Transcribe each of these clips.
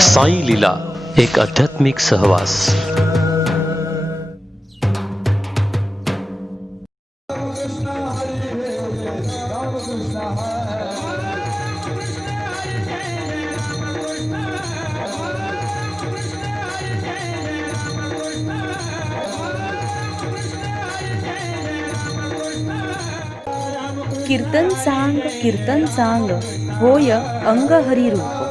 साई लीला एक आध्यात्मिक सहवास. कीर्तन सांग होय अंग हरी रूप.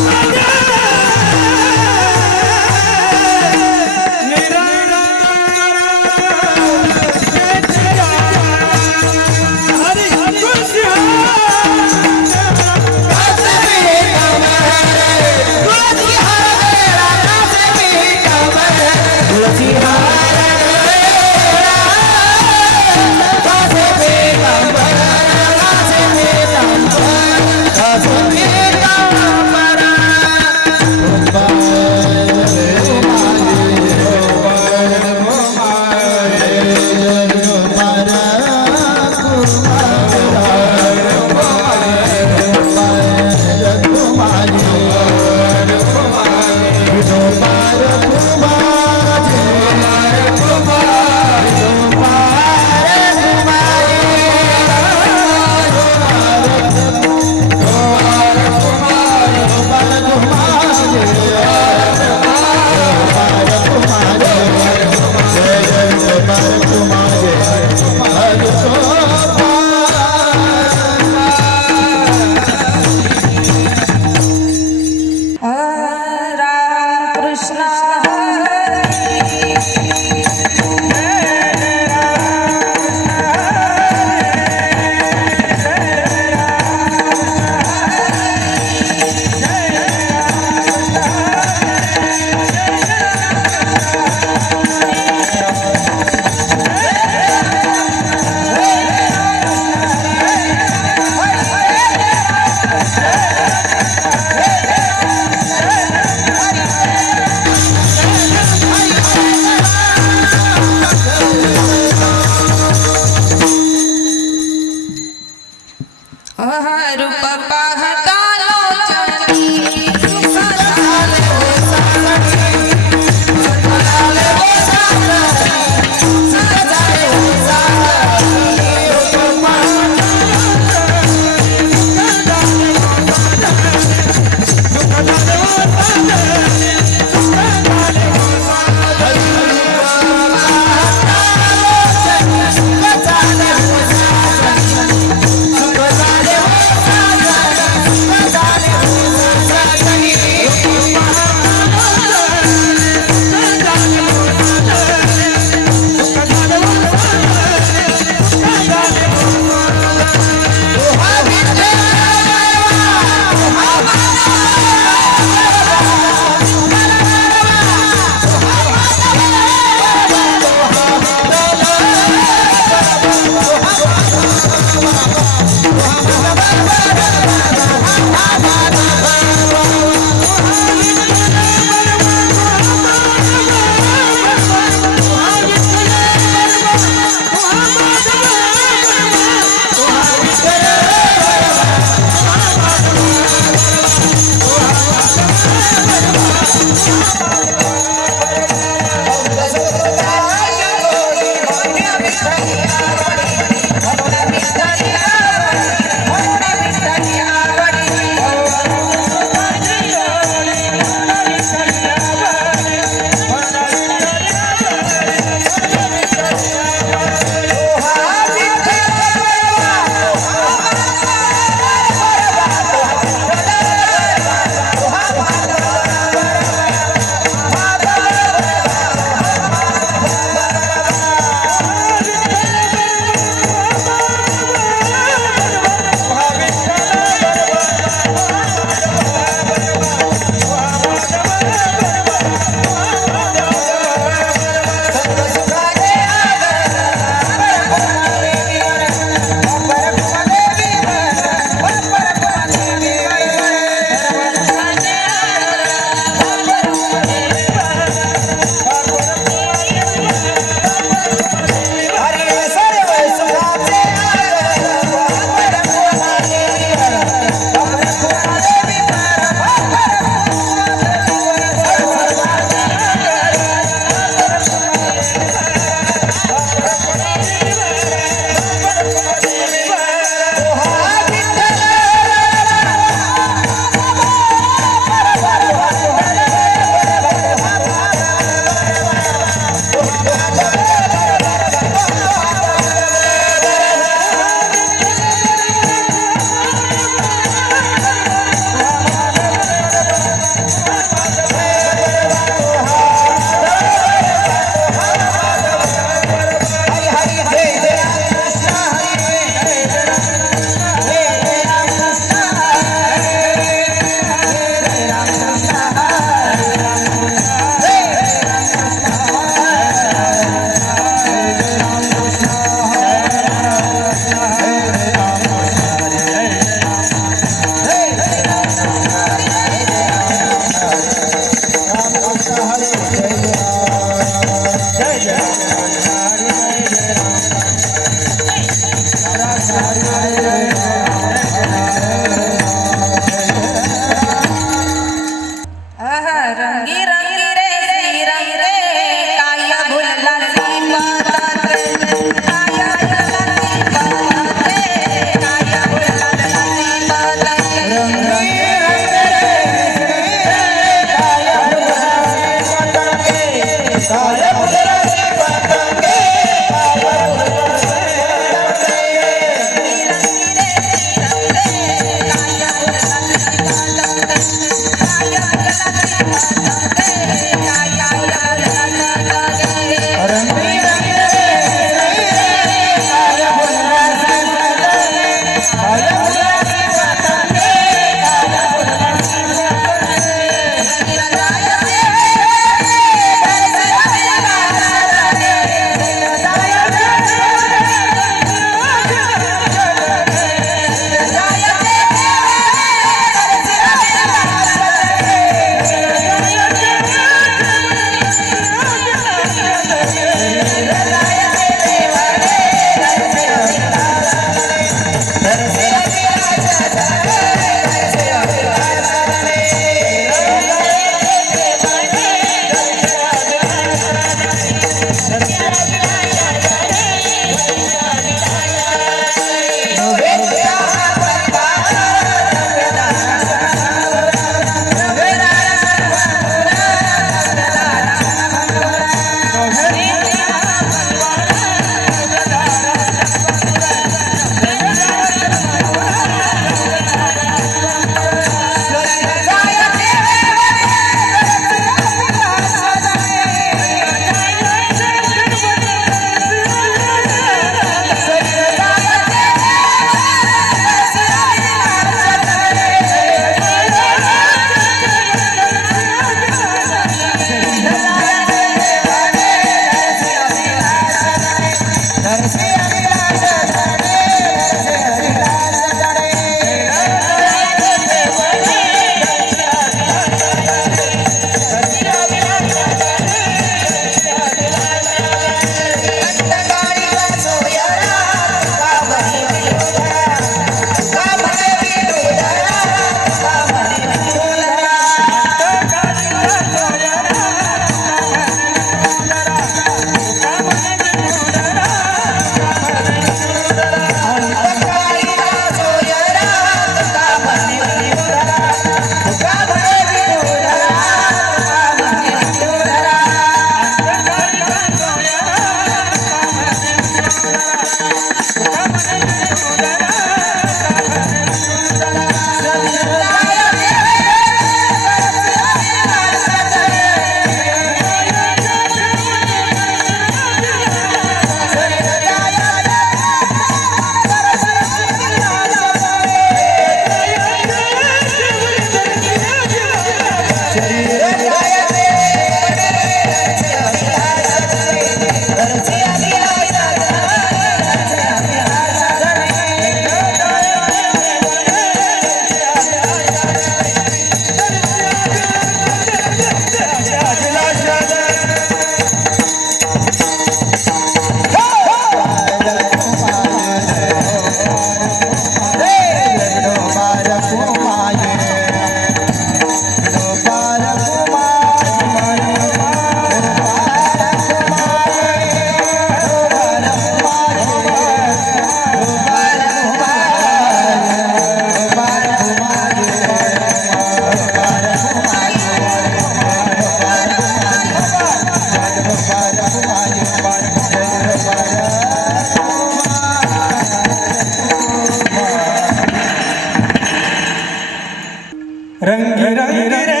रंग रंग रे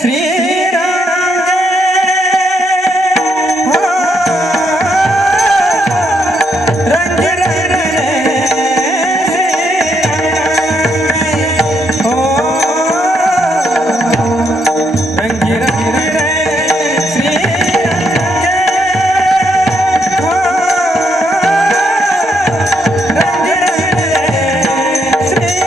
श्री रंग रंग रे हो रंग रंग रे श्री हो रंग रंग रे श्री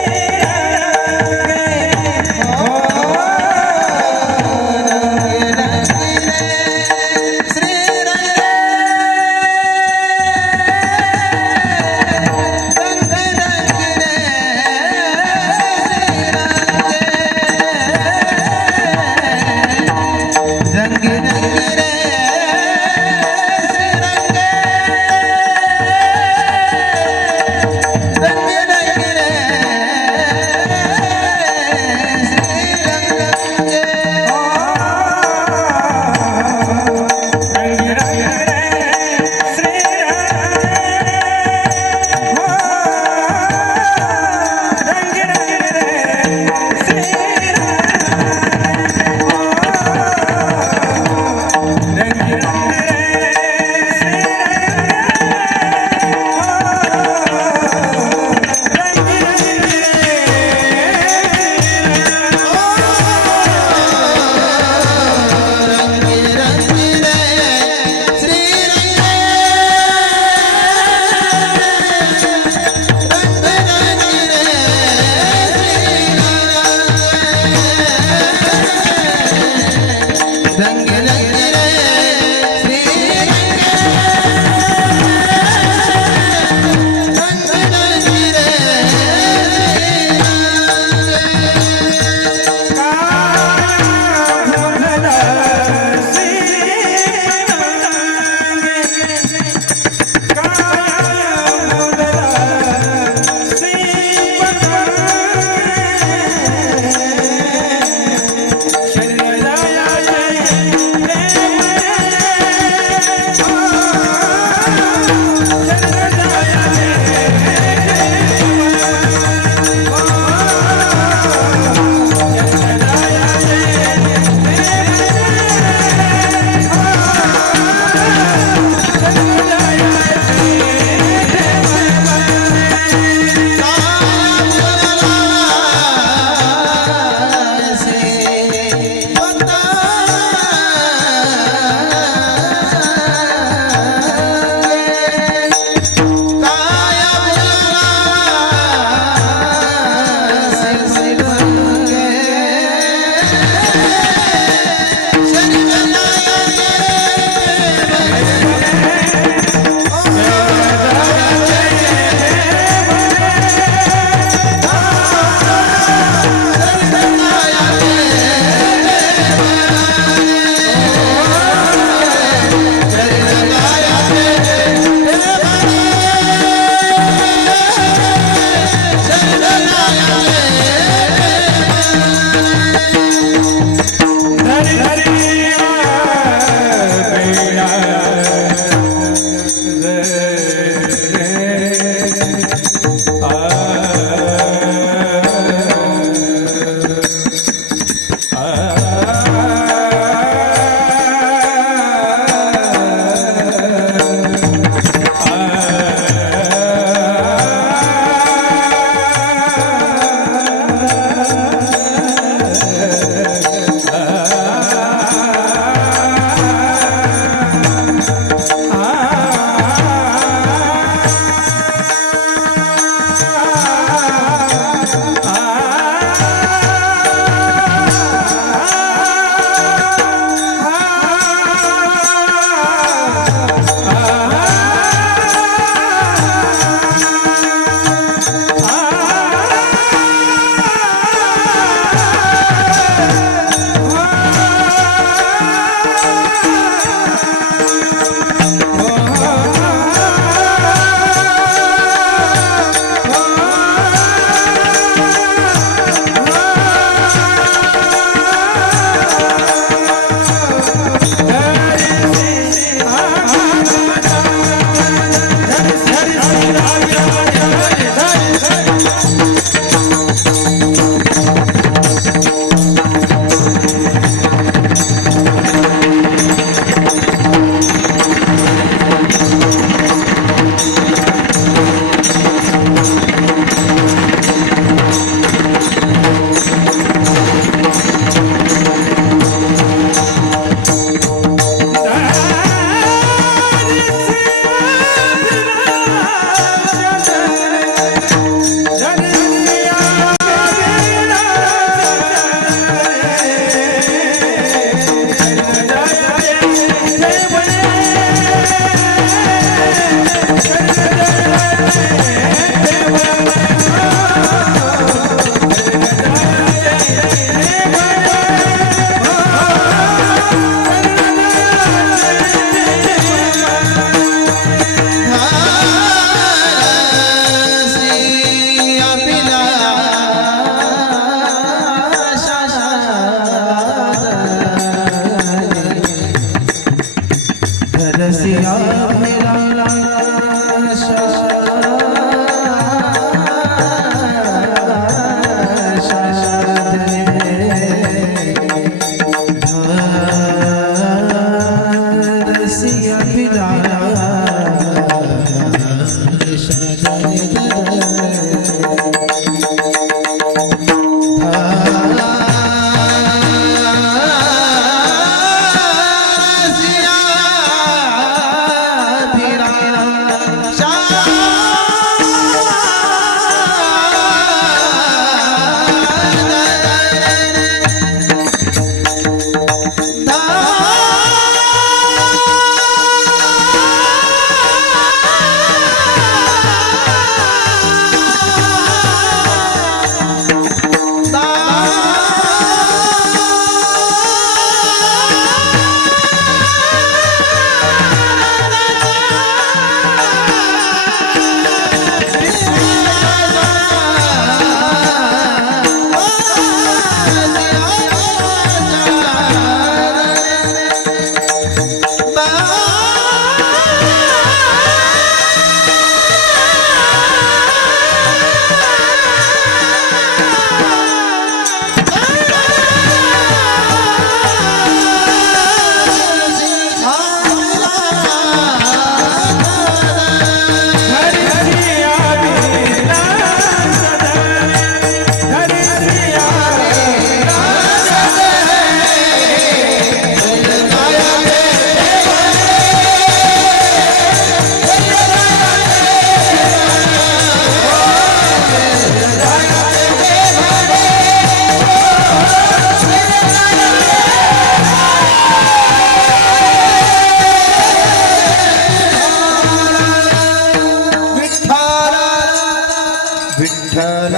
विठ्ठल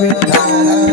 विठ्ठल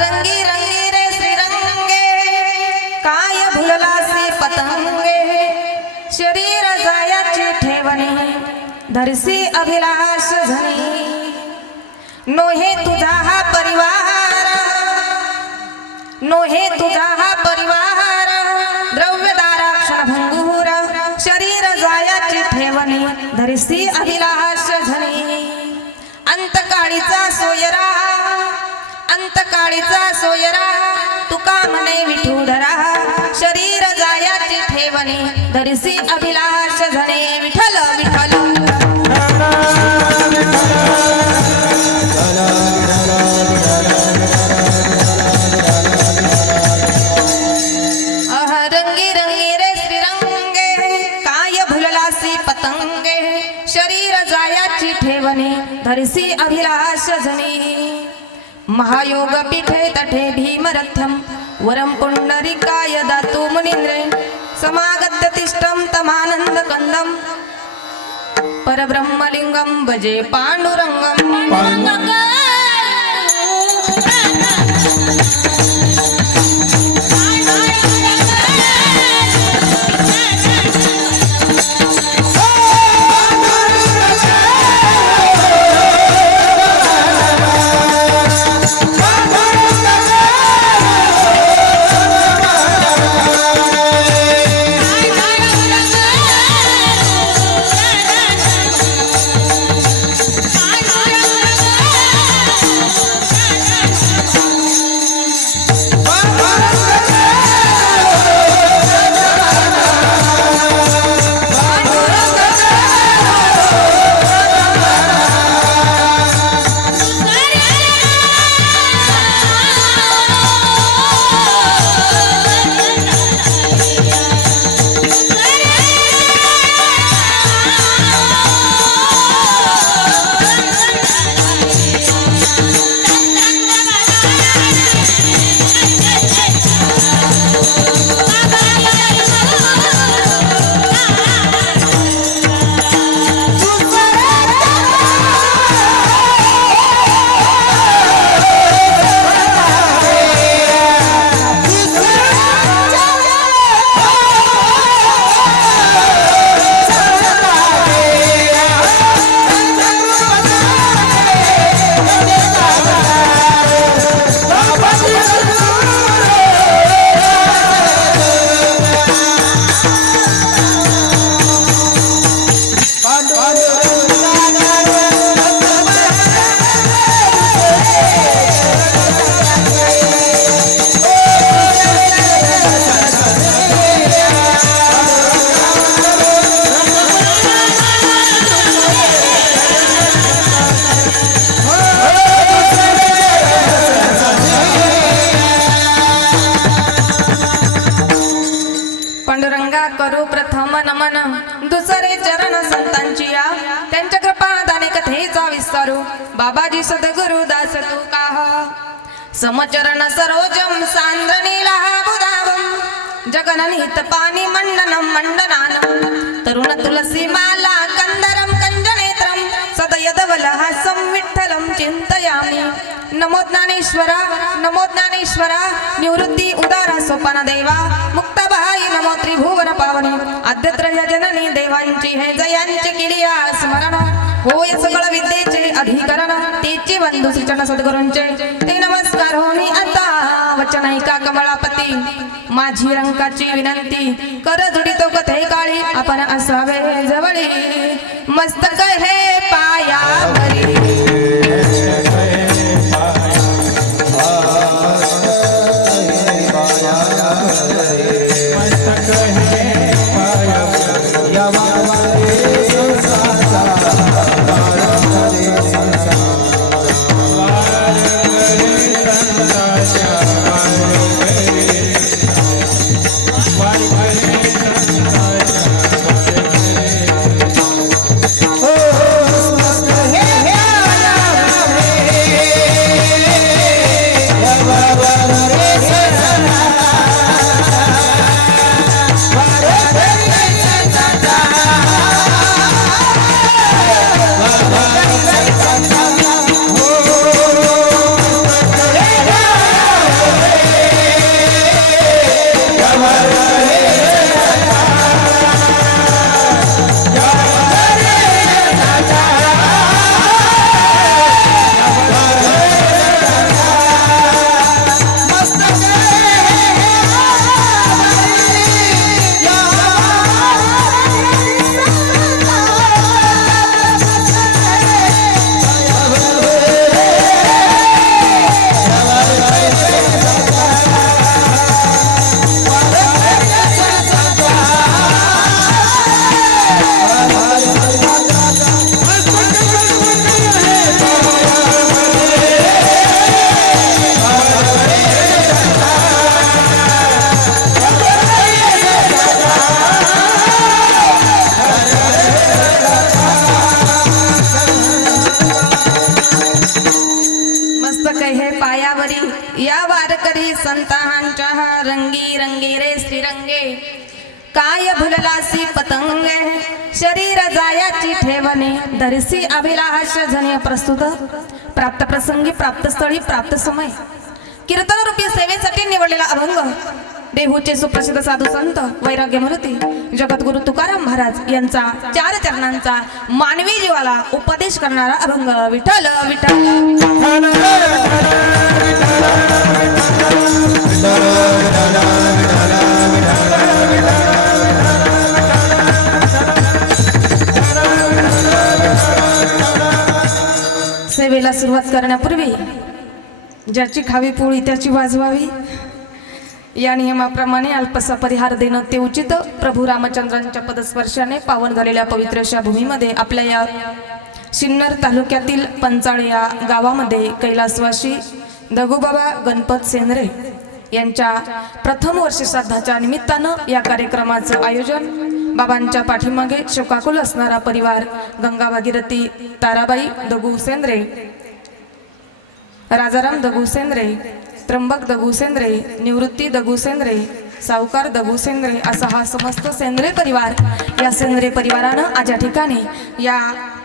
रंगी रंगी रे श्रीरंगे काय भुललासी पतंगे शरीर जायाची ठेवणे धरसी अभिलाष झणी नोहे तुझा हा परिवार नोहे तुझा हा परिवार द्रव्यदारा क्षणभंगूर शरीर जायाची ठेवणे धरसी अभिलाष झणी अंतकाळीचा सोयरा अंतकाळीचा सोयरा तुका म्हणे विठुधरा शरीर जायाची ठेवणे धरसी अभिलाष झणे विठ्ठल विठ्ठल रंगी रंगी रे श्रीरंगे काय भुललासी पतंगे शरीर जायाची ठेवणे धरसी अभिलाष झणे महायोग पीठे तठे भीमरथ्यम वरम पुंडरीकाय दातु मुनींद्रे समागत्य तिष्ठम तमानंद कंदम परब्रह्मलिंगम भजे पांडुरंगम बाबाजी सद्गुरु दास तू काह समचरण सरोजम सांद्रनीला बुधावम जगननिहित पाणी मंडनम मंडनानं तरुण तुलसी माला कंदरम कंजनेत्रम सदयदवलहासं विठ्ठलं चिंतयामि नमो ज्ञानेश्वरा निवृत्ती उदारा सोपान देवा मुक्ताबाई नमो त्रिभुवन पावनी आद्यत्रय जननी देवांची हे जयांची किलिया स्मरण होय सकळ विद्येचे अधिकरण तेचे बंधू श्रीचरण सद्गुरूंचे ते नमस्कार होनी आता वचन ऐका कमळापती माझी रंकाची विनंती कर जुडितो कथे काळी आपण असावे जवळी मस्तक हे पायावरी या वारकरी संतांच्या रंगी रंगी रे श्रीरंगे काय भुललासी पतंगे शरीर जायाची ठेवणे दर्शी अभिलाष जने प्रस्तुत प्राप्त प्रसंगी प्राप्त स्थळी प्राप्त समय कीर्तन रूपी सेवेसाठी निवडलेला अभंग देहूचे सुप्रसिद्ध साधू संत वैराग्य मूर्ती जगद्गुरु तुकाराम महाराज यांचा 4 चरणांचा मानवी जीवाला उपदेश करणारा अभंग विठ्ठल विठ्ठल सेवेला सुरुवात करण्यापूर्वी ज्याची खावी पोळी त्याची वाजवावी या नियमाप्रमाणे अल्पसा परिहार देणं ते उचित. प्रभू रामचंद्रांच्या पदस्पर्शाने पावन झालेल्या पवित्र अशा भूमीमध्ये आपल्या या सिन्नर तालुक्यातील पंचाळ या गावामध्ये कैलासवासी दगूबाबा गणपत सेंद्रे यांच्या प्रथम वर्षश्राद्धाच्या निमित्तानं या कार्यक्रमाचं आयोजन बाबांच्या पाठीमागे शोकाकुल असणारा परिवार गंगा भागीरथी ताराबाई दगू सेंद्रे, राजाराम दगू सेंद्रे, त्र्यंबक दगू सेंद्रे, निवृत्ती दगू सेंद्रे, सावकार दगू सेंद्रे असा हा समस्त सेंद्रे परिवार. या सेंद्रे परिवारानं आज या ठिकाणी या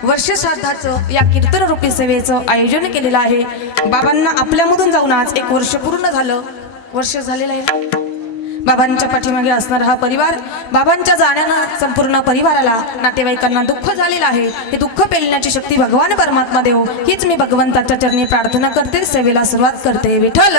वर्षश्राद्धाचं या कीर्तन रूपी सेवेचं आयोजन केलेलं आहे. बाबांना आपल्यामधून जाऊन आज 1 वर्ष पूर्ण झालं, वर्ष झालेलं आहे. बाबांच्या पाठीमागे असणारा हा परिवार, बाबांच्या जाण्यानं संपूर्ण परिवाराला नातेवाईकांना दुःख झालेलं आहे. हे दुःख पेलण्याची शक्ती भगवान परमात्मा देव हीच मी भगवंताच्या चरणी प्रार्थना करते. सेवेला सुरुवात करते. विठ्ठल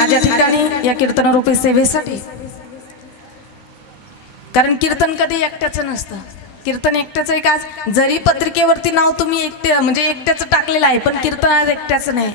आज या ठिकाणी या कीर्तन रूपी सेवेसाठी, कारण कीर्तन कधी एकट्याचं नसतं. कीर्तन एकट्याचं एक आज जरी पत्रिकेवरती नाव तुम्ही एकटे म्हणजे एकट्याचं टाकलेलं आहे, पण कीर्तन आज एकट्याचं नाही.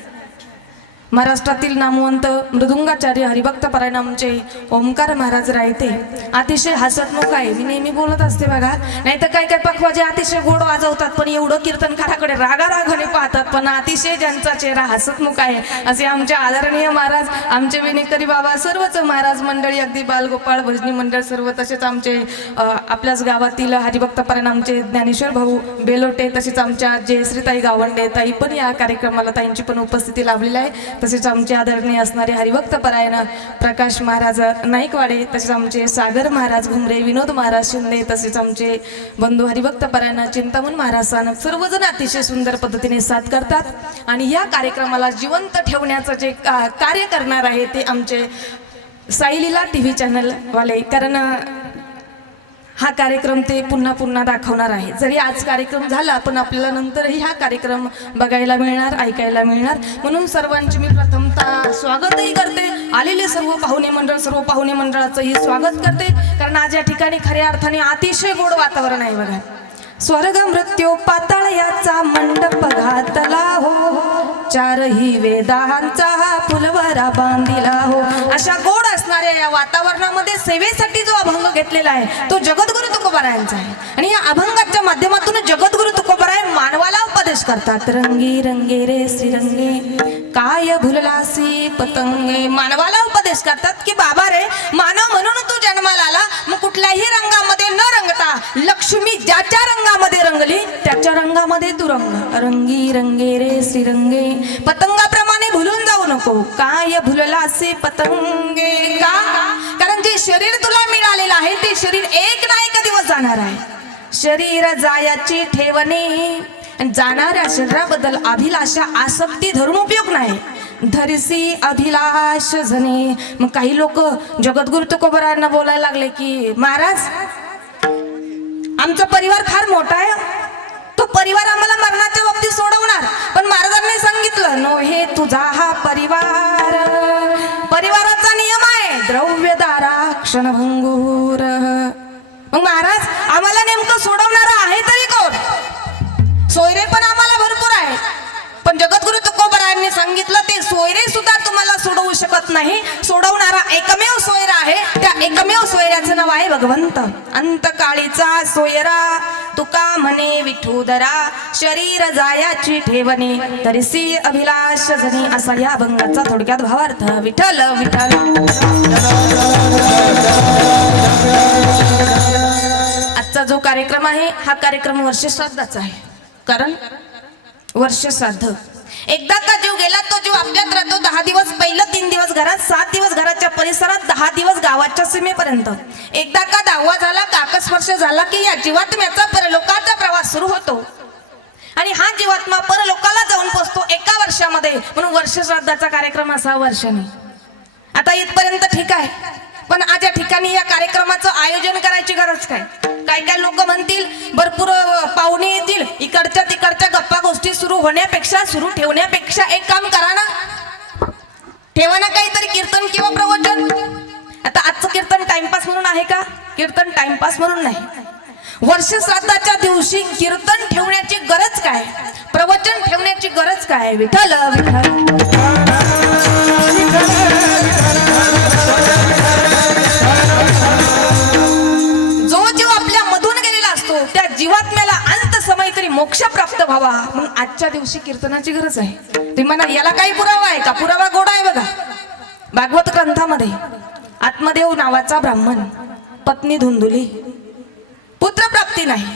महाराष्ट्रातील नामवंत मृदुंगाचार्य हरिभक्त परायण आमचे ओमकार महाराज रायते अतिशय हसतमुख आहे. मी नेहमी बोलत असते बघा, नाही तर काय काय पखवाजे अतिशय गोड वाजवतात पण एवढं कीर्तनकाराकडे रागारागाने पाहतात, पण अतिशय ज्यांचा चेहरा हसतमुख आहे असे आमचे आदरणीय महाराज, आमचे विनेकरी बाबा, सर्वच महाराज मंडळी, अगदी बालगोपाळ भजनी मंडळ सर्व, तसेच आमचे आपल्याच गावातील हरिभक्त परायण आमचे ज्ञानेश्वर भाऊ बेलोटे, तसेच आमच्या जयश्रीताई गावंडे ताई पण या कार्यक्रमाला, ताईंची पण उपस्थिती लाभलेली आहे. तसेच आमचे आदरणीय असणारे हरिभक्त परायण प्रकाश महाराज नाईकवाडे, तसेच आमचे सागर महाराज घुमरे, विनोद महाराज शिंदे, तसेच आमचे बंधू हरिभक्त परायण चिंतामण महाराज सानप, सर्वजण अतिशय सुंदर पद्धतीने साथ करतात. आणि या कार्यक्रमाला जिवंत ठेवण्याचं जे कार्य करणार आहे ते आमचे साईलीला TV चॅनल वाले, कारण हा कार्यक्रम ते पुन्हा पुन्हा दाखवणार आहे. जरी आज कार्यक्रम झाला पण आपल्याला नंतरही हा कार्यक्रम बघायला मिळणार, ऐकायला मिळणार. म्हणून सर्वांचे मी प्रथमतः स्वागतही करते, आलेले सर्व पाहुणे मंडळ, सर्व पाहुणे मंडळाचंही स्वागत करते, कारण आज या ठिकाणी खऱ्या अर्थाने अतिशय गोड वातावरण आहे बघा. स्वर्ग मृत्यू पाताळ याचा मंडप घातला हो, चारही वेदांचा हा फुलवरा बांधिला हो. अशा गोड असणाऱ्या या वातावरणामध्ये सेवेसाठी जो अभंग घेतलेला आहे तो जगद्गुरु तुकोबारायांचा आहे. आणि या अभंगाच्या माध्यमातून जगद्गुरु तुकोबाराय मानवाला उपदेश करतात. रंगी रंगे रे श्रीरंगे काय भुललासी पतंगे. मानवाला उपदेश करतात की बाबा रे, मानव म्हणून तू जन्माला आला, मग कुठल्याही रंगामध्ये न रंगता लक्ष्मी ज्याच्या रंगामध्ये रंगली त्याच्या रंगामध्ये तू रंग. रंगी रंगे रे श्रीरंगे पतंगाप्रमाणे भुलून जाऊ नको. काय भुललासी पतंगे. का? कारण जे शरीर तुला मिळालेलं आहे ते शरीर एक ना एक दिवस जाणार आहे. शरीर जायाची ठेवणे, जाणाऱ्या शरीराबद्दल अभिलाषा आसक्ती धरून उपयोग नाही. धरसी अभिलाष जने. मग काही लोक जगद्गुरु तुकोबारायांना बोलायला लागले की महाराज आमचा परिवार फार मोठा आहे, तो परिवार आम्हाला मरणाच्या बाबतीत सोडवणार. पण महाराजांनी सांगितलं नो, हे तुझा हा परिवार, परिवाराचा नियम आहे द्रव्यदारा क्षणभंगूर. मग महाराज आम्हाला नेमकं सोडवणारा आहे तरी कोण? सोयरे पण आम्हाला भरपूर आहे, पण जगद्गुरु तुकोबारायांनी सांगितलं ते सोयरे सुद्धा तुम्हाला सोडवू शकत नाही. सोडवणारा एकमेव सोयरा आहे, त्या एकमेव सोयऱ्याचं नाव आहे भगवंत. अंतकाळीचा सोयरा तुका म्हणे विठूदरा, शरीर जायाची ठेवणे तरीसी अभिलाष जनी. असा या अभंगाचा थोडक्यात भावार्थ. विठ्ठल विठ्ठल. आजचा जो कार्यक्रम आहे हा कार्यक्रम वर्षश्राद्धाचा आहे. कारण वर्षश्राद्ध, एकदा का जीव गेला तो जीव आपल्यात राहतो. 10 दिवस, पहिलं 3 दिवस घरात, 7 दिवस घराच्या परिसरात, 10 दिवस गावाच्या सीमेपर्यंत. एकदा का 10वा झाला, काकस्पर्श झाला की या जीवात्म्याचा परलोकाचा प्रवास सुरू होतो. आणि हा जीवात्मा परलोकाला जाऊन पोहोचतो 1 वर्षामध्ये. म्हणून वर्षश्राद्धाचा कार्यक्रम असा वर्षाने. आता इथपर्यंत ठीक आहे, पण आज या ठिकाणी या कार्यक्रमाचं आयोजन करायची गरज काय? काय काय लोक म्हणतील भरपूर पाहुणे येतील, इकडच्या तिकडच्या गप्पा गोष्टी सुरू होण्यापेक्षा, सुरू ठेवण्यापेक्षा एक काम करा ना, ठेवा ना काहीतरी कीर्तन किंवा प्रवचन. आता आजचं कीर्तन टाइमपास म्हणून आहे का? कीर्तन टाइमपास म्हणून नाही. वर्षश्राद्धाच्या दिवशी कीर्तन ठेवण्याची गरज काय? प्रवचन ठेवण्याची गरज काय? विठ्ठल विठ्ठल. त्या जीवात्म्याला अंत समय तरी मोक्ष प्राप्त व्हावा म्हणून आजच्या दिवशी कीर्तनाची गरज आहे. तुम्ही म्हणा याला काही पुरावा आहे का? पुरावा गोडा आहे बघा. भागवत ग्रंथामध्ये आत्मदेव नावाचा ब्राह्मण, पत्नी धुंदुली, पुत्रप्राप्ती नाही.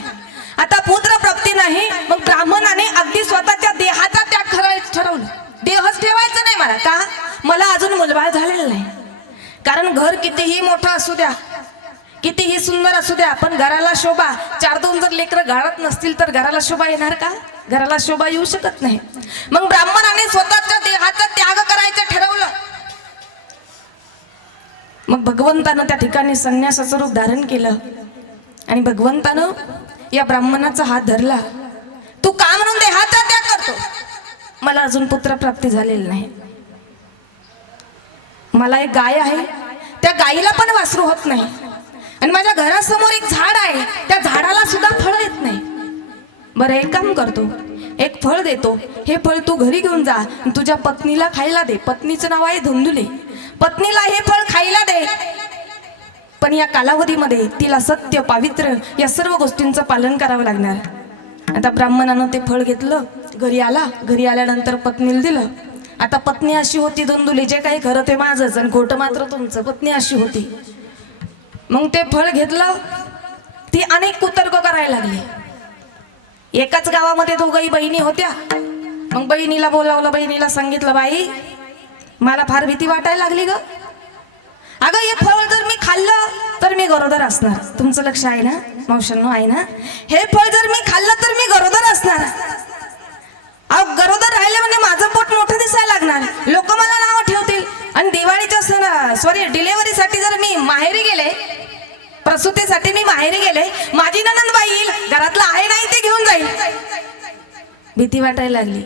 आता पुत्रप्राप्ती नाही, मग ब्राह्मणाने अगदी स्वतःच्या देहाचा त्याग करायचं ठरवलं. देहच ठेवायचं नाही मला. का? मला अजून मुलबाळ झालेलं नाही. कारण घर कितीही मोठं असू द्या, कितीही सुंदर असू द्या, पण घराला शोभा, 4-2 जर लेकरं घरात नसतील तर घराला शोभा येणार का? घराला शोभा येऊ शकत नाही. मग ब्राह्मणाने स्वतःच्या देहाचा त्याग करायचं ठरवलं. मग भगवंतानं त्या ठिकाणी संन्यासाचं रूप धारण केलं आणि भगवंतानं या ब्राह्मणाचा हात धरला. तू का म्हणून देहाचा त्याग करतो? मला अजून पुत्रप्राप्ती झालेली नाही. मला एक गाय आहे, त्या गायीला पण वासरू होत नाही. आणि माझ्या घरासमोर एक झाड आहे, त्या झाडाला सुद्धा फळ येत नाही. बरं एक काम करतो, एक फळ देतो, हे फळ तू घरी घेऊन जा, तुझ्या पत्नीला खायला दे. पत्नीचं नाव आहे धुंदुले. पत्नीला हे फळ खायला दे, पण या कालावधीमध्ये तिला सत्य, पावित्र्य या सर्व गोष्टींचं पालन करावं लागणार. आता ब्राह्मणानं ते फळ घेतलं, घरी आला. घरी आल्यानंतर पत्नीला दिलं. आता पत्नी अशी होती धुंदुली, जे काही खरं ते माझंच आणि खोटं मात्र तुमचं. पत्नी अशी होती. मग ते फळ घेतलं, ती अनेक कुतर्क करायला लागली. एकाच गावामध्ये दोघही बहिणी होत्या. मग बहिणीला बोलावलं, बहिणीला सांगितलं, बाई मला फार भीती वाटायला लागली ग. अगं हे फळ जर मी खाल्लं तर मी गरोदर असणार. तुमचं लक्ष आहे ना मावशांनो, आहे ना? हे फळ जर मी खाल्लं तर मी गरोदर असणार. अहो गरोदर राहिले म्हणजे माझं पोट मोठं दिसायला लागणार, लोक मला नाव ठेवतील. आणि दिवाळीच्या सण डिलेव्हरीसाठी जर मी माहेरी गेले, प्रसूतीसाठी मी माहेरी गेले, माझी नणंदबाई येईल, घरातलं आहे नाही ते घेऊन जाईल. भीती वाटायला लागली.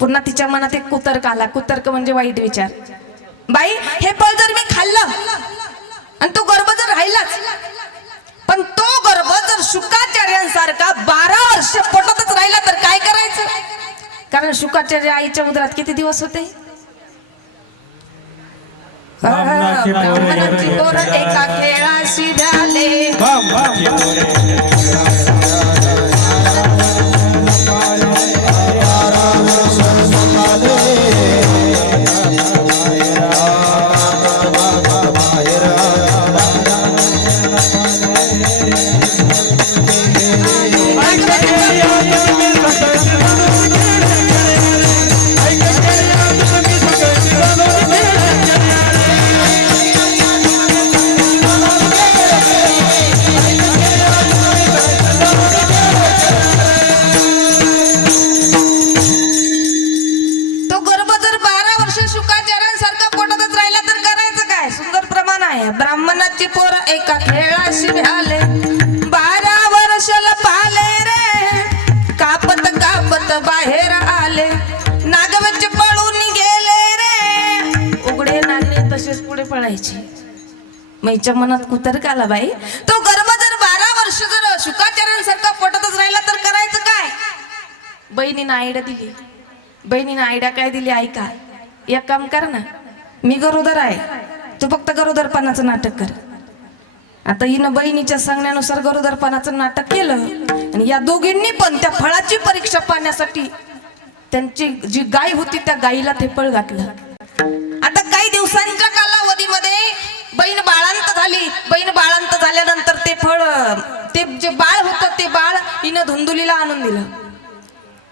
पुन्हा तिच्या मनात एक कुतर्क आला. कुतर्क म्हणजे वाईट विचार. बाई हे फळ जर मी खाल्लं आणि तो गर्भ जर राहिलाच, पण तो गर्भ जर शुकाचार्यांसारखा 12 वर्ष पोटातच राहिला तर काय करायचं? कारण शुकाचार्य आईच्या उदरात किती दिवस होते? ब्राह्मणाची पोरं एका खेळाशी झाले. ब्राह्मणाची पोर एका खेळाशी झाले. 12 वर्ष लपाले रे, कापत कापत बाहेर आले. नागवच पळून गेले रे, उघडे नागणे तसेच पुढे पळायचे. मैच्या मनात कुतर्क आला. बाई तो गर्भ जर 12 वर्ष जर शुकाचार्यांसारखा पोटातच राहिला तर करायचं काय? बहिणीनं आयडिया दिली. बहिणीनं आयडिया काय दिली ऐका. एक काम कर ना, मी गरोदर आहे, तू फक्त गरोदरपणाचं नाटक कर. आता हिनं बहिणीच्या सांगण्यानुसार गरोदरपणाचं नाटक केलं आणि या दोघींनी पण त्या फळाची परीक्षा पाहण्यासाठी त्यांची जी गाय होती त्या गायीला ते फळ घातलं. आता काही दिवसांच्या कालावधीमध्ये बहीण बाळांत झाली. बहीण बाळांत झाल्यानंतर ते फळ, ते जे बाळ होतं ते बाळ हिनं धुंदुलीला आणून दिलं.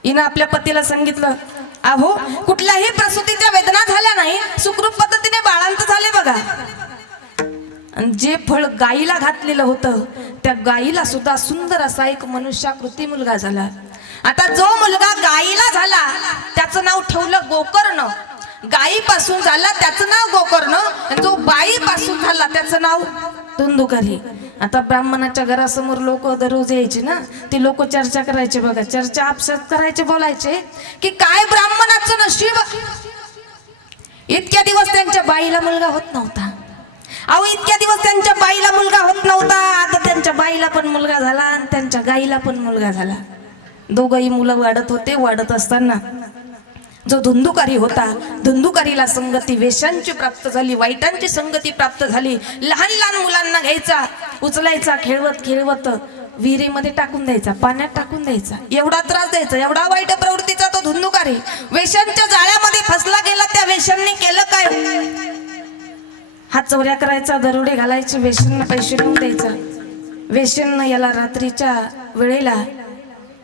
हिनं आपल्या पतीला सांगितलं, अहो कुठल्याही प्रसूतीच्या वेदना झाल्या नाही, सुखरूप पद्धतीने बाळांत झाले बघा. आणि जे फळ गायीला घातलेलं होतं त्या गायीला सुद्धा सुंदर असा एक मनुष्याकृती मुलगा झाला. आता जो मुलगा गायीला झाला त्याचं नाव ठेवलं गोकर्ण. गायीपासून झाला त्याचं नाव गोकर्ण, आणि जो बाईपासून झाला त्याचं नाव धुंदुकारी. आता ब्राह्मणाच्या घरासमोर लोक दररोज यायचे ना, ते लोक चर्चा करायचे बघा. चर्चा आपसात करायचे, बोलायचे की काय ब्राह्मणाचं नशीब, इतक्या दिवस त्यांच्या बाईला मुलगा होत नव्हता. अहो इतक्या दिवस त्यांच्या बाईला मुलगा होत नव्हता, आता त्यांच्या बाईला पण मुलगा झाला आणि त्यांच्या गाईला पण मुलगा झाला. दोघही मुलं वाढत होते. वाढत असताना जो धुंदुकारी होता, धुंदुकारीला संगती वेशांची प्राप्त झाली, वाईटांची संगती प्राप्त झाली. लहान लहान मुलांना घ्यायचा, उचलायचा, खेळवत खेळवत विहिरीमध्ये टाकून द्यायचा, पाण्यात टाकून द्यायचा. एवढा त्रास द्यायचा, एवढा वाईट प्रवृत्तीचा तो धुंदुकारी. वेशांच्या जाळ्यामध्ये फसला गेला. त्या वेशांनी केलं काय? हात चोऱ्या करायचा, दरोडे घालायचे, वेशांना पैसे देऊन द्यायचा. वेशांना याला रात्रीच्या वेळेला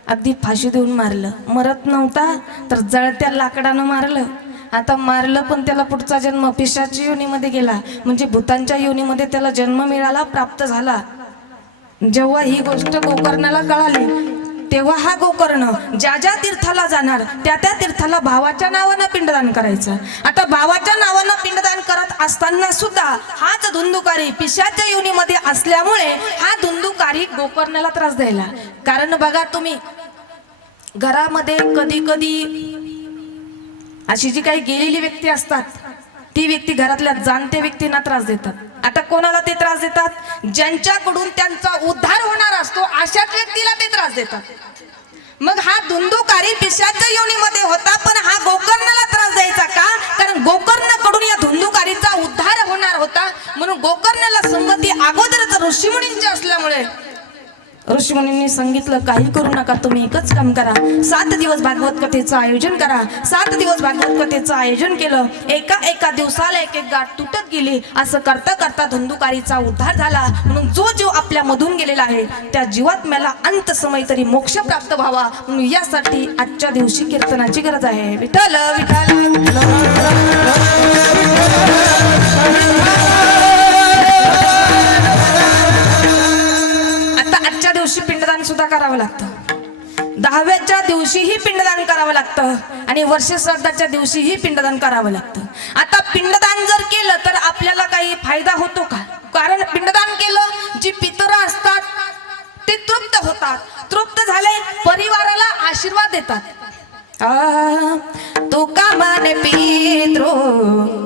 अगदी फाशी देऊन मारलं. मरत नव्हता तर जळत्या लाकडानं मारलं. आता मारलं पण त्याला पुढचा जन्म पिशाची योनीमध्ये गेला, म्हणजे भूतांच्या योनीमध्ये त्याला जन्म मिळाला, प्राप्त झाला. जेव्हा ही गोष्ट गोकर्णाला कळाली तेव्हा हा गोकर्ण ज्या ज्या तीर्थाला जाणार त्या त्या तीर्थाला भावाच्या नावानं पिंडदान करायचं. आता भावाच्या नावानं पिंडदान करत असताना सुद्धा हाच धुंदुकारी पिशाच्या योनीमध्ये असल्यामुळे हा धुंदुकारी गोकर्णाला त्रास द्यायला. कारण बघा तुम्ही, घरामध्ये कधी कधी अशी जी काही गेलेली व्यक्ती असतात ती व्यक्ती घरातल्या जाणत्या व्यक्तींना त्रास देतात. आता कोणाला ते त्रास देतात? ज्यांच्याकडून त्यांचा उद्धार होणार असतो अशाच व्यक्तीला ते त्रास देतात. मग हा धुंदुकारी पिशाच्या योनीमध्ये होता, पण हा गोकर्णाला त्रास द्यायचा का? कारण गोकर्णाकडून या धुंदुकारीचा उद्धार होणार होता, म्हणून गोकर्णाला संगती अगोदरच ऋषीमुनींची असल्यामुळे ऋषीमुनींनी सांगितलं काही करू नका, तुम्ही एकच काम करा, 7 दिवस भागवत कथेचं आयोजन करा. 7 दिवस भागवत कथेचं आयोजन केलं. एका दिवसाला एक गाठ तुटत गेली. असं करता करता धुंदुकारीचा उद्धार झाला. म्हणून जो जीव आपल्या मधून गेलेला आहे त्या जीवात्म्याला अंत समय तरी मोक्ष प्राप्त व्हावा, म्हणून यासाठी आजच्या दिवशी कीर्तनाची गरज आहे. विठ्ठल आजच्या दिवशी पिंडदान सुद्धा करावं लागतं. 10व्याच्या दिवशीही पिंडदान करावं लागतं आणि वर्ष श्राद्धाच्या दिवशीही पिंडदान करावं लागतं. आता पिंडदान जर केलं तर आपल्याला काही फायदा होतो का? कारण पिंडदान केलं, जी पितरं असतात ते तृप्त होतात. तृप्त झाले, परिवाराला आशीर्वाद देतात. तू का माने पितृ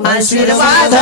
आशीर्वाद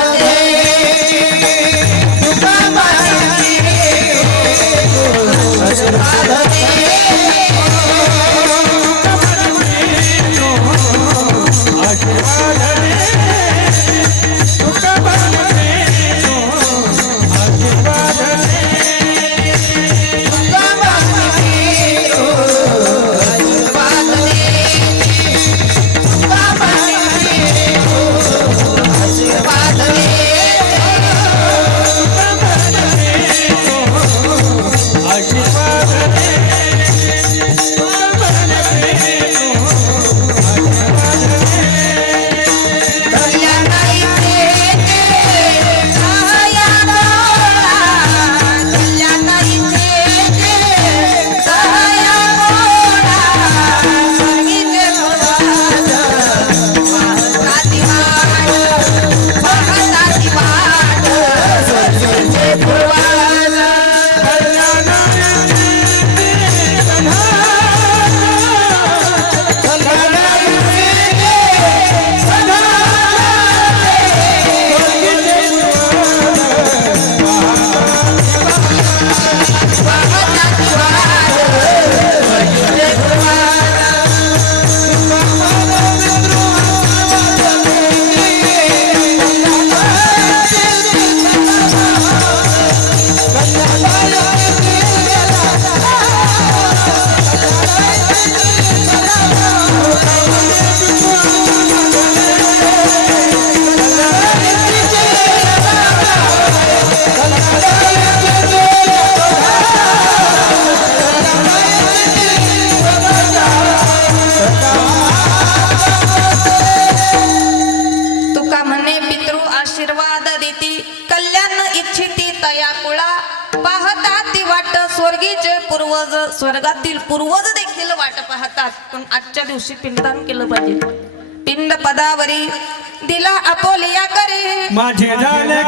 पूर्वज, स्वर्गातील पूर्वज देखील वाट पाहतात. पण आजच्या दिवशी पिंडदान केलं पाहिजे. पिंड पदावरी दिला आपोलिया करे, माझे झाले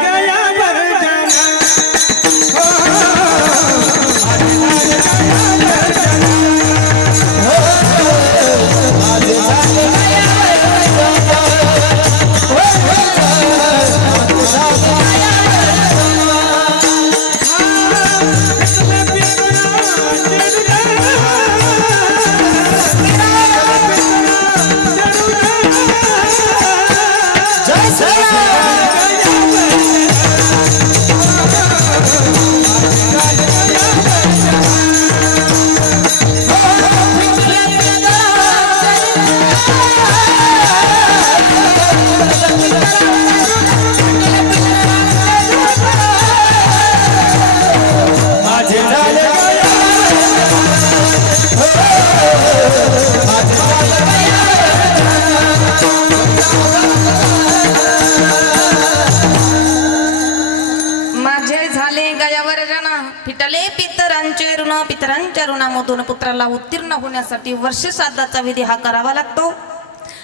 गया वर्जना. फिटले पितरांचे ऋण, पितरांच्या ऋणामधून पुत्राला उत्तीर्ण होण्यासाठी वर्ष श्राद्धाचा विधी हा करावा लागतो.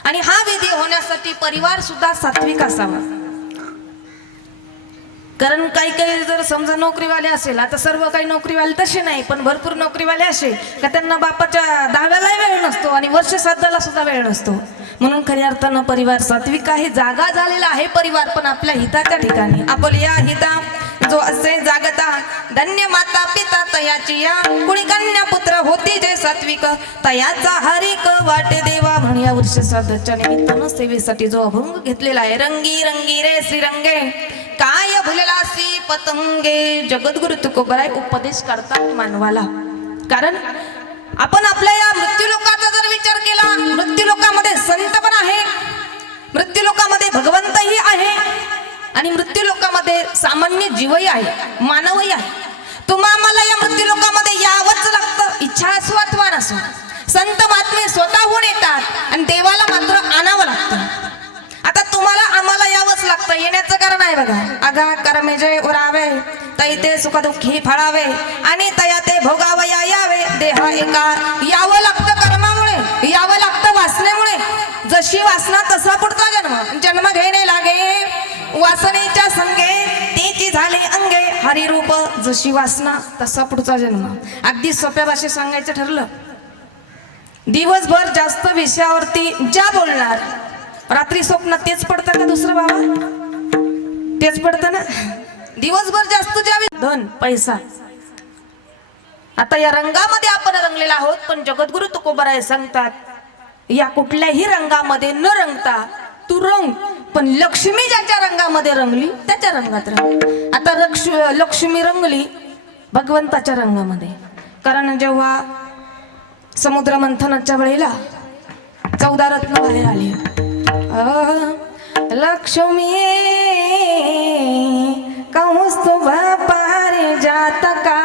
आणि हा विधी होण्यासाठी परिवार सुद्धा सात्विक असावा. कारण काही काही जर समजा नोकरीवाले असेल, आता सर्व काही नोकरीवाले तसे नाही, पण भरपूर नोकरीवाले असे का त्यांना बापाच्या दहाव्याला वेळ नसतो आणि वर्ष श्राद्धाला सुद्धा वेळ नसतो. म्हणून खऱ्या अर्थानं परिवार सात्विक आहे, जागा झालेला आहे परिवार, पण आपल्या हिताच्या ठिकाणी. आपल्या या हिता जो असे जागता धन्य माता पिता तयाची या कुणी कन्या पुत्र होती जे सात्विक तयाचा हरिक वाटे देवा म्हण या वर्ष श्राद्धाच्या निमित्तानं सेवेसाठी जो अभंग घेतलेला आहे रंगी रंगी रे श्रीरंगे काय भुलेला सी पतंगे जगद्गुरु तुकोबराय उपदेश करतात मानवाला. कारण आपण आपल्या या मृत्यू लोकाचा जर विचार केला मृत्यू लोकामध्ये संत पण आहे मृत्यू लोकामध्ये भगवंतही आहे आणि मृत्यू लोकामध्ये सामान्य जीवही आहे मानवही आहे. तुम्हा मला या मृत्यू लोकामध्ये यावंच लागतं इच्छा असो अथवा नसो. संत महात्मे स्वतःहून येतात आणि देवाला मात्र आणावं लागतं. आता तुम्हाला आम्हाला यावंच लागतं येण्याचं कारण आहे बघा. अगा कर्मे जे उरावे तै ते सुख दुःखी फळावे आणि तया ते भोगावया यावे देहा एका यावं लागतं कर्मामुळे यावं लागतं वासनेमुळे. जशी वासना तसा पुढचा जन्म घेणे लागे वासनेच्या संगे तेची झाले अंगे हरिरूप जशी वासना तसा पुढचा जन्म. अगदी सोप्या भाषेत सांगायचं ठरलं दिवसभर जास्त विषयावरती ज्या बोलणार रात्री स्वप्न तेच पडतं का दुसरं बाबा तेच पडतं ना. दिवसभर जास्त ज्या धन पैसा आता या रंगामध्ये आपण रंगलेला आहोत पण जगद्गुरु तुकोबराय सांगतात या कुठल्याही रंगामध्ये न रंगता तू रंग पण लक्ष्मी ज्याच्या रंगामध्ये रंगली त्याच्या रंगात रंग. आता लक्ष्मी रंगली भगवंताच्या रंगामध्ये. कारण जेव्हा समुद्र मंथनाच्या वेळेला 14 रत्न बाहेर आली लक्ष्मी कौस्तुभ पारिजातका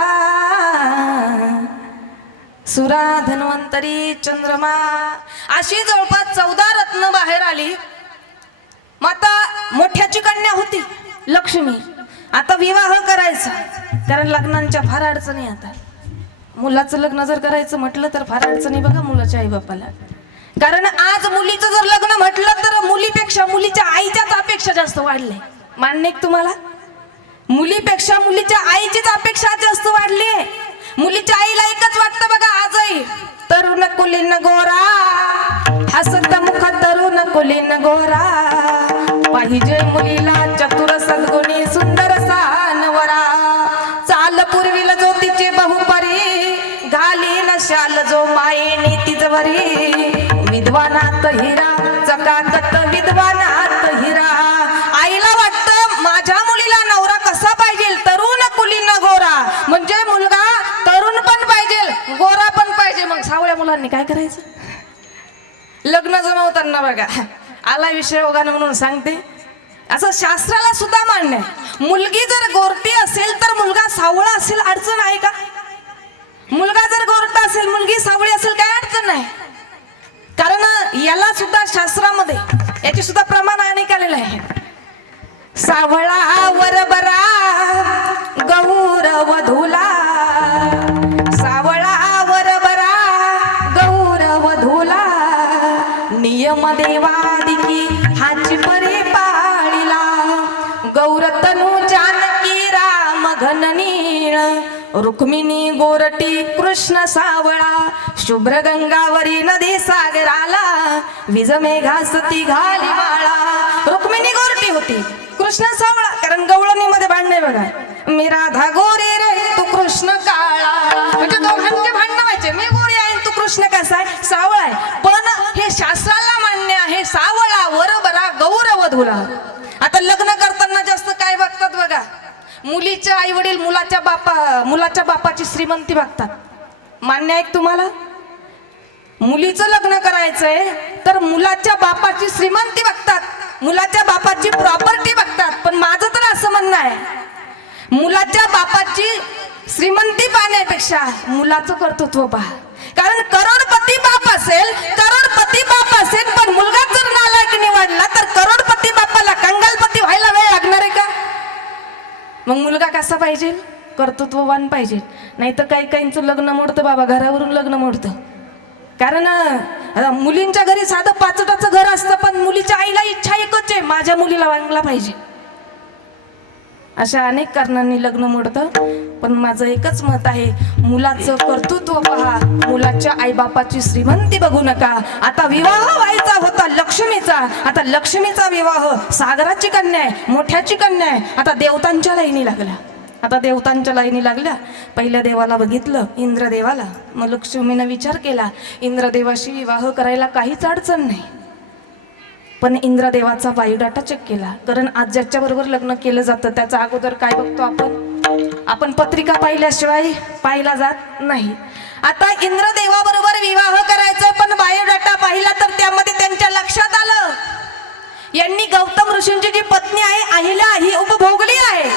सुरा धन्वंतरी चंद्रमा अशी जवळपास 14 रत्न बाहेर आली. माता मोठ्याची कन्या होती लक्ष्मी. आता विवाह करायचा कारण लग्नांच्या फार अडचणी आता. मुलाचं लग्न जर करायचं म्हटलं तर फार अडचणी बघा मुलाच्या आई बापाला. कारण आज मुलीचं जर लग्न म्हटलं तर मुलीपेक्षा मुलीच्या आईच्याच अपेक्षा जास्त वाढले. मान्य आहे तुम्हाला मुलीपेक्षा मुलीच्या आईचीच अपेक्षा जास्त वाढली आहे. मुलीच्या आईला एकच वाटतं बघा आजही तरुण कुलीन गोरा हसत मुख तरुण कुलीन गोरा पाहिजे मुलीला चतुर सद्गुणी सुंदर सानवरा चाल पूर्वीला जो तिचे बहुपरी घालीन शाल जो मायेने तिजवरी विद्वानात हिरा चकाकत विद्वानात हिरा. आईला वाटतं माझ्या मुलीला नवरा कसा पाहिजे तरुण कुलीन गोरा म्हणजे मुलगा तरुण पण पाहिजे गोरा पण पाहिजे. मग सावळ्या मुलांनी काय करायचं लग्न जमवताना बघा आला विषय ओघानं म्हणून सांगते असं शास्त्राला सुद्धा मान्य आहे. मुलगी जर गोरटी असेल तर मुलगा सावळा असेल अडचण आहे का. मुलगा जर गोरटा असेल मुलगी सावळी असेल काय अडचण नाही. कारण याला सुद्धा शास्त्रामध्ये याची सुद्धा प्रमाण आणण्यात आलेलं आहे. सावळा वरबरा गौर वधूला सावळा वरबरा गौर वधूला नियम देवादिकी हाची परी पाळीला गौर तनु जानकी राम घन नीळ रुक्मिणी गोरटी कृष्ण सावळा शुभ्र गंगावरी नदी सागराला विज मेघासती घाली माळा. रुक्मिणी गोरटी होती कृष्ण सावळा कारण गवळणीमध्ये भांडणे बघा मी राधा गोरी रे तू कृष्ण काळा म्हणजे दोघांचे भांडण व्हायचे मी गोरी आहे तू कृष्ण कसा आहे सावळा आहे. पण हे शास्त्राला मान्य आहे सावळा वरबरा गौर वधूला. आता लग्न करताना जास्त काय बघतात बघा मुलीच्या आई वडील मुलाच्या बापाची श्रीमंती बघतात. मान्य आहे तुम्हाला मुलीचं लग्न करायचंय तर मुलाच्या बापाची श्रीमंती बघतात मुलाच्या बापाची प्रॉपर्टी बघतात. पण माझं तर असं म्हणणं आहे मुलाच्या बापाची श्रीमंती पाहण्यापेक्षा मुलाचं कर्तृत्व पहा. कारण करोडपती बाप असेल पण मुलगा जर नालायक निवडला तर करोडपती बापाला कंगालपती व्हायला वेळ लागणार आहे का. मग मुलगा कसा पाहिजे कर्तृत्ववान पाहिजे. नाही तर काही काहींचं लग्न मोडतं बाबा घरावरून लग्न मोडतं. कारण मुलींच्या घरी साधं पाचटाचं घर असतं पण मुलीच्या आईला इच्छा एकच आहे माझ्या मुलीला वांगला पाहिजे. अशा अनेक कारणांनी लग्न मोडतं. पण माझं एकच मत आहे मुलाचं कर्तृत्व पहा मुलाच्या आईबापाची श्रीमंती बघू नका. आता विवाह व्हायचा होता लक्ष्मीचा आता लक्ष्मीचा विवाह सागराची कन्या आहे मोठ्याची कन्या आहे आता देवतांच्या लाईनी लागला. आता देवतांच्या लाईनी लागल्या. पहिल्या देवाला बघितलं, इंद्रदेवाला. मग लक्ष्मीनं विचार केला, इंद्रदेवाशी विवाह करायला काहीच अडचण नाही. पण इंद्रदेवाचा बायोडाटा चेक केला, कारण आज ज्याच्याबरोबर लग्न केलं जातं त्याचा अगोदर काय बघतो आपण पत्रिका पाहिल्याशिवाय पाहिला जात नाही. आता इंद्रदेवाबरोबर विवाह करायचा, पण बायोडाटा पाहिला तर त्यामध्ये त्यांच्या लक्षात आलं यांनी गौतम ऋषींची जी पत्नी आहे अहिल्या ही उपभोगली आहे.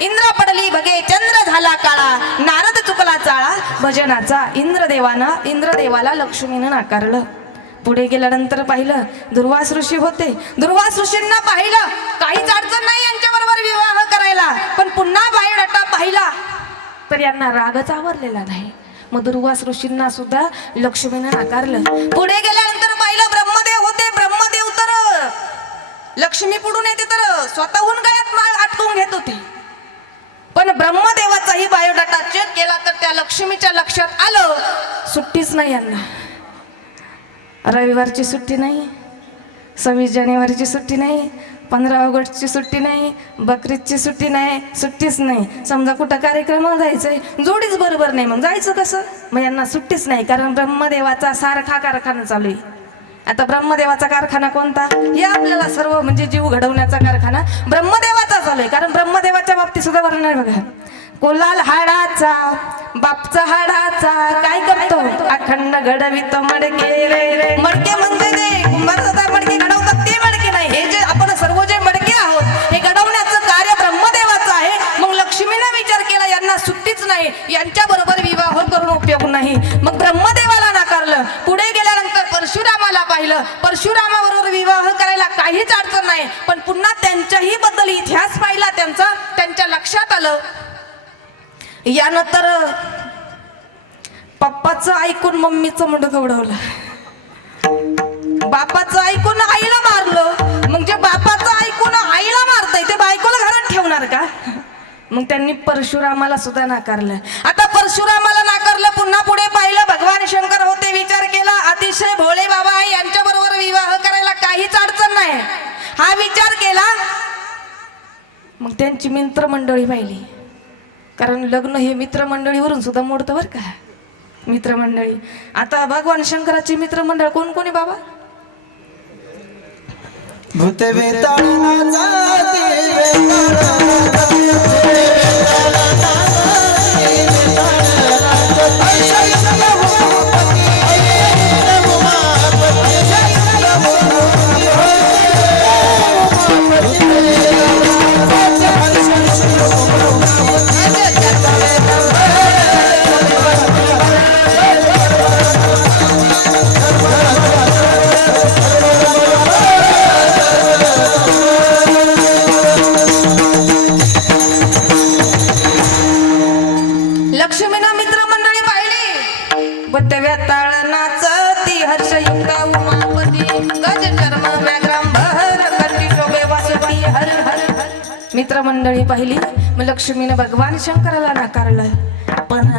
इंद्र पडली बघे चंद्र झाला काळा, नारद चुकला चाळा भजनाचा. इंद्रदेवाला लक्ष्मीनं नाकारलं. पुढे गेल्यानंतर पाहिलं दुर्वास ऋषी होते. दुर्वास ऋषींना पाहिलं काहीच अडचण नाही यांच्याबरोबर विवाह करायला, पण पुन्हा बायोडाटा पाहिला तर यांना रागच आवरलेला नाही. मग दुर्वास ऋषींना सुद्धा लक्ष्मीनं नाकारलं. पुढे गेल्यानंतर पाहिलं ब्रह्मदेव होते. ब्रह्मदेव तर लक्ष्मी पुढून येते तर स्वतःहून गळ्यात माळ अटकून घेत होते. पण ब्रह्मदेवाचाही बायोडाटा चेक केला तर त्या लक्ष्मीच्या लक्षात आलं सुट्टीच नाही यांना. रविवारची सुट्टी नाही, 26 जानेवारीची सुट्टी नाही, 15 ऑगस्टची सुट्टी नाही, बकरीदची सुट्टी नाही, सुट्टीच नाही. समजा कुठं कार्यक्रमाला जायचंय, जोडीच बरोबर नाही, मग जायचं कसं? मग यांना सुट्टीच नाही, कारण ब्रह्मदेवाचा सारखा कारखाना चालू आहे. आता ब्रह्मदेवाचा कारखाना कोणता? हे आपल्याला सर्व म्हणजे जीव घडवण्याचा कारखाना ब्रह्मदेवाचा चालू आहे. कारण ब्रह्मदेवाच्या बाबतीत सुद्धा वर्णन आहे बघा. कोलाल हाडाचा बापचा हाडाचा काय करतो? अखंड घडवितो मडके रे. मडके म्हणजे जे कुंभार मडके घडवतात ते मडके नाही. हे जे आपण सर्व जे मडके आहोत हे घडवण्याचं कार्य ब्रह्मदेवाचं आहे. मग लक्ष्मीने विचार केला यांना सुट्टीच नाही, यांच्या बरोबर विवाह करून उपयोग नाही. मग ब्रह्मदेवाला नाकारलं. पुढे गेल्यानंतर परशुरामाला पाहिलं. परशुरामाबरोबर विवाह करायला काहीच अडचण नाही, पण पुन्हा त्यांच्याही बद्दल इतिहास पाहिला त्यांच्या लक्षात आलं यानं तर पप्पाचं ऐकून मम्मीचं मुंडकं उडवलं, बापाचं ऐकून आईला मारलं. मग जे बापाचं ऐकून आईला मारतंय ते बायकोला घरात ठेवणार का? मग त्यांनी परशुरामाला सुद्धा नाकारलं. आता परशुरामाला नाकारलं. पुन्हा पुढे पाहिलं भगवान शंकर होते. विचार केला अतिशय भोळे बाबा आहे, यांच्या बरोबर विवाह करायला काहीच अडचण नाही हा विचार केला. मग त्यांची मित्रमंडळी पाहिली, कारण लग्न हे मित्रमंडळीवरून सुद्धा मोडतं बरं का. मित्रमंडळी, आता भगवान शंकराची मित्रमंडळ कोण कोणी बाबा? भूते बेताळाचा लक्ष्मीना मित्रमंडळी पाहिली. बद्दव्या ताळनाच ती हर्षयुक्त उमापती गज चर्म व्याघ्रांबर कंठी शोभे वासुकी हर हर. मित्रमंडळी पाहिली. मग लक्ष्मीने भगवान शंकराला नाकारलं. पण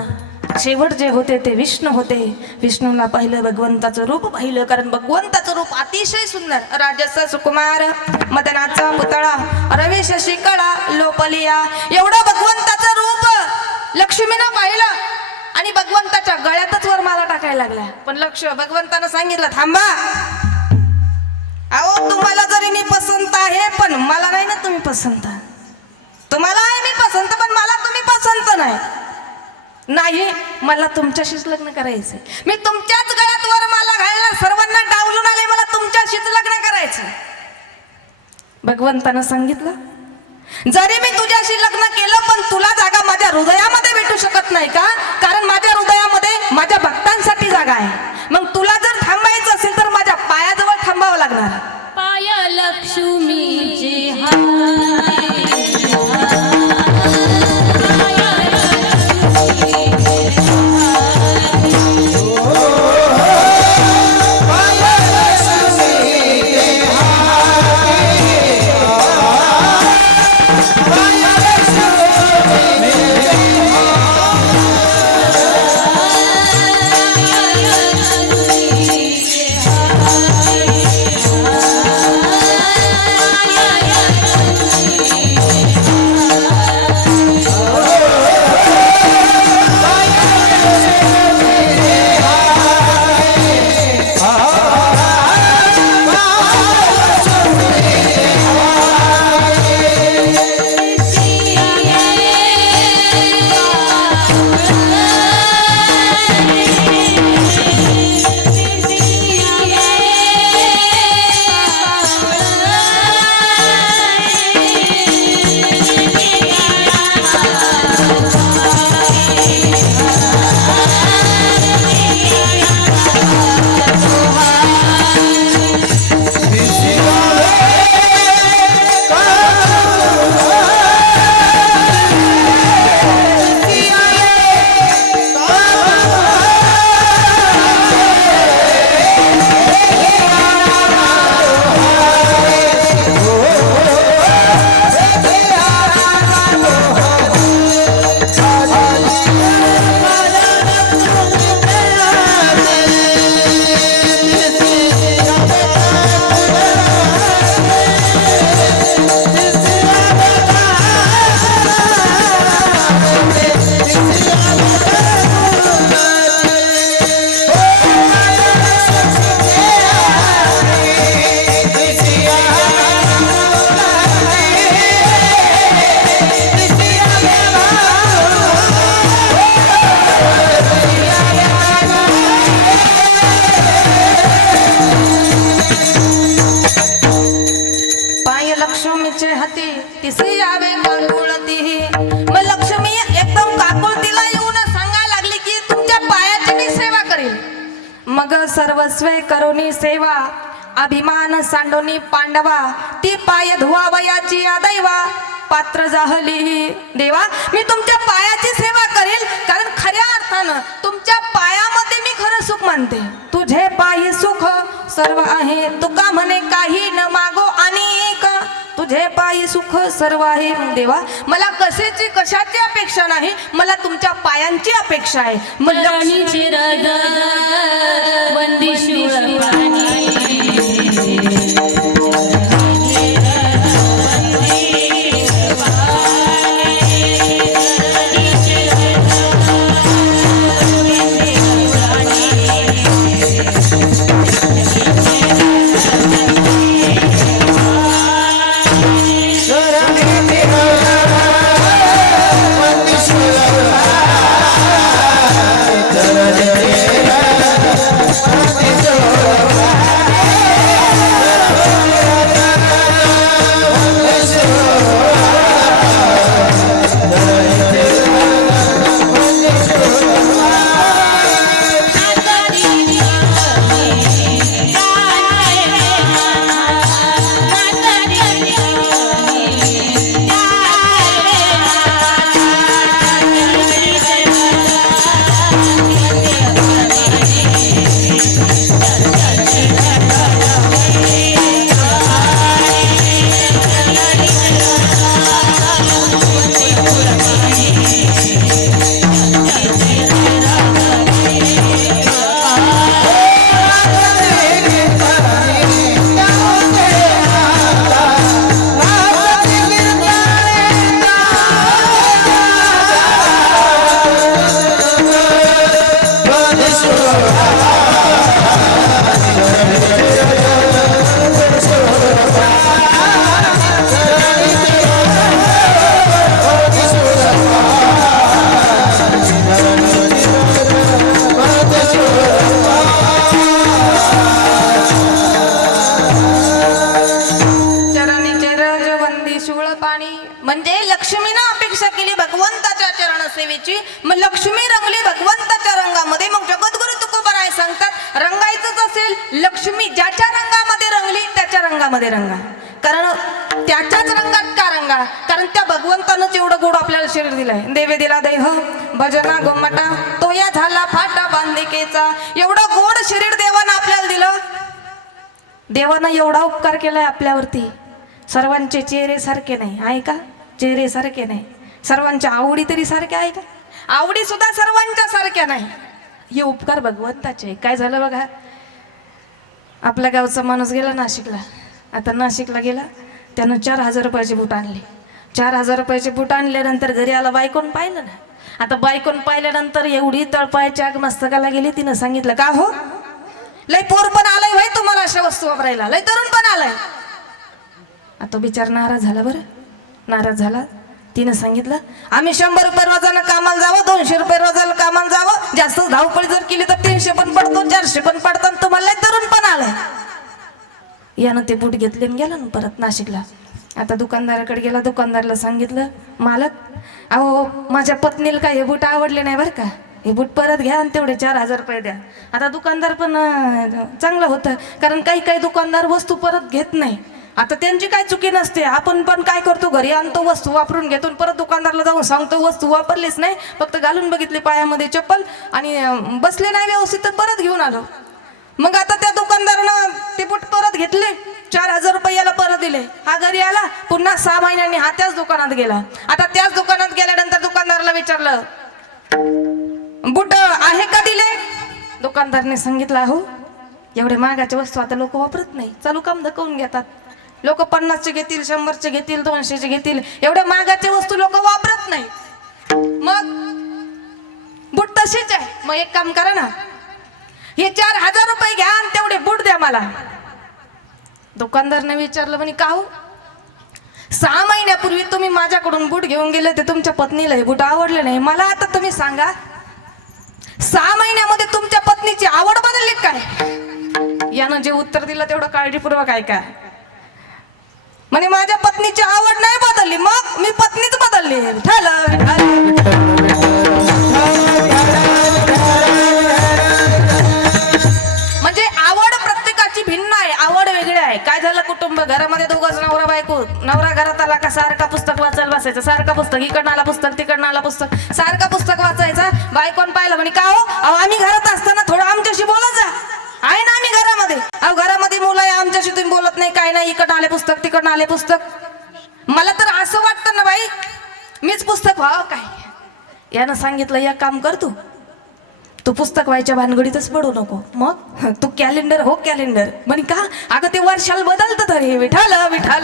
शेवट जे होते ते विष्णू होते. विष्णूला पाहिलं, भगवंताचं रूप पाहिलं, कारण भगवंताचं रूप अतिशय सुंदर. राजस सुकुमार मदनाचा पुतळा रवी शशी कळा लोपलिया, एवढं भगवंताचं रूप लक्ष्मीनं पाहिलं. आणि भगवंताच्या गळ्यातच वर माला टाकायला लागल्या. पण भगवंतानं सांगितलं थांबा, अहो तुम्हाला जरी मी पसंत आहे पण मला नाही ना तुम्ही पसंत. तुम्हाला आहे मी पसंत पण मला तुम्ही पसंत नाही. मला तुमच्याशीच लग्न करायचंय. मी तुमच्याच गळ्यात वर माला घालणार, सर्वांना डावलून आले, मला तुमच्याशीच लग्न करायचं. भगवंतानं सांगितलं जरी मी तुझ्याशी लग्न केलं पण तुला जागा माझ्या हृदयामध्ये भेटू शकत नाही का? कारण माझ्या हृदयामध्ये माझ्या भक्तांसाठी जागा आहे. मग तुला जर थांबायचं असेल तर माझ्या पायाजवळ थांबावं लागणार. पाया लक्ष्मीचे हाय सर्वस्वे करोनी सेवा अभिमान सांडोनी पांडवा ती पाय धुवावयाची आदैवा पात्र जाहली देवा मी तुमच्या पायाची सेवा करेल कारण खऱ्या अर्थानं तुमच्या पायामध्ये मी खरं सुख मानते तुझे पायी सुख सर्व आहे तुका म्हणे काही न मागो अनेक तुझे पायी सुख सर्व आहे देवा मला कशाची अपेक्षा नाही मला तुमच्या पायांची अपेक्षा आहे मलानीचे राजा वंदी शूळपाणी म्हणजे लक्ष्मीनं अपेक्षा केली भगवंताच्या चरण सेवेची मग लक्ष्मी रंगली भगवंताच्या रंगामध्ये मग जगद्गुरु तुकोबराय सांगतात रंगायचंच असेल लक्ष्मी ज्याच्या रंगामध्ये रंगली त्याच्या रंगामध्ये रंगा कारण त्याच्याच रंगात का रंगा कारण त्या भगवंतानंच एवढं गोड आपल्याला शरीर दिलंय देवे दिला देह भजना गोमटा तो या झाला फाटा बांधिकेचा एवढं गोड शरीर देवानं आपल्याला दिलं देवानं एवढा उपकार केलाय आपल्यावरती सर्वांचे चेहरे सारखे नाही आहे का चेहरे सारखे नाही सर्वांच्या आवडी तरी सारख्या आहे का आवडी सुद्धा सर्वांच्या सारख्या नाही हे उपकार भगवंताचे काय झालं बघा आपल्या गावचा माणूस गेला नाशिकला आता नाशिकला गेला त्यानं 4,000 रुपयाचे बूट आणले 4,000 रुपयाचे बूट आणल्यानंतर घरी आला बायकोन पाहिलं ना आता बायकोन पाहिल्यानंतर एवढी तळपायची आग मस्तकाला गेली तिनं सांगितलं का हो लय पोर पण आलाय भाई तुम्हाला अशा वस्तू वापरायला लय तरुण पण आलाय आता बिचार नाराज झाला बरं नाराज झाला तिनं सांगितलं आम्ही 100 रुपये रोजानं कामाला जावं 200 रुपये रोजाला कामाला जावं जास्त धावपळ जर केली तर 300 पण पडतो 400 पण पडतात तुम्हाला तरुण पण आलाय यानं ते बूट घेतले आणि गेला ना परत नाशिकला आता दुकानदाराकडे गेला दुकानदाराला सांगितलं मालक अहो माझ्या पत्नीला काय हे बूट आवडले नाही बरं का हे बूट परत घ्या आणि तेवढे 4,000 रुपये द्या आता दुकानदार पण चांगलं होतं कारण काही काही दुकानदार वस्तू परत घेत नाही आता त्यांची काय चुकी नसते आपण पण काय करतो घरी आणतो वस्तू वापरून घेतो परत दुकानदाराला जाऊन सांगतो वस्तू वापरलीच नाही फक्त घालून बघितली पायामध्ये चप्पल आणि बसले नाही व्यवस्थित तर परत घेऊन आलो मग आता त्या दुकानदारानं ते बूट परत घेतले 4,000 रुपये याला परत दिले हा घरी आला पुन्हा 6 महिन्यांनी हा त्याच दुकानात गेला आता त्याच दुकानात गेल्यानंतर दुकानदाराला विचारलं बूट आहे का दिले दुकानदारने सांगितलं हो एवढे महागाचे वस्तू आता लोक वापरत नाही चालू काम धकवून घेतात लोक 50चे घेतील 100चे घेतील 200चे घेतील एवढ्या महागाचे वस्तू लोक वापरत नाही मग बूट तशीच आहे मग एक काम करा ना हे 4,000 रुपये घ्या आणि तेवढे बूट द्या मला दुकानदारने विचारलं म्हणे का हो 6 महिन्यापूर्वी तुम्ही माझ्याकडून बूट घेऊन गेले ते तुमच्या पत्नीला हे बूट आवडले नाही मला आता तुम्ही सांगा 6 महिन्यामध्ये तुमच्या पत्नीची आवड बदलली काय यानं जे उत्तर दिलं तेवढं काळजीपूर्वक ऐका म्हणे माझ्या पत्नीची आवड नाही बदलली मग मी पत्नीच बदलली काय झालं कुटुंब घरामध्ये दोघंच नवरा बायको नवरा घरात आला का सारखा पुस्तक वाचायला बसायचं सारखा पुस्तक इकडनं आला पुस्तक तिकडनं आला पुस्तक सारखा पुस्तक वाचायचा बायकोन पाहिलं म्हणे का हो अहो आम्ही घरात असताना थोडं आमच्याशी बोलत जा आहे ना आम्ही घरामध्ये अहो घरामध्ये मुलं आहे आमच्याशी तुम्ही बोलत नाही काय नाही इकडनं आले पुस्तक तिकडनं आले पुस्तक मला तर असं वाटतं ना बाई मीच पुस्तक व्हावं काय यानं सांगितलं या काम कर तू पुस्तक व्हायच्या भानगडीतच पडू नको मग तू कॅलेंडर हो कॅलेंडर म्हणे का अगं ते वर्षाला बदलतं तर हे विठाल विठाल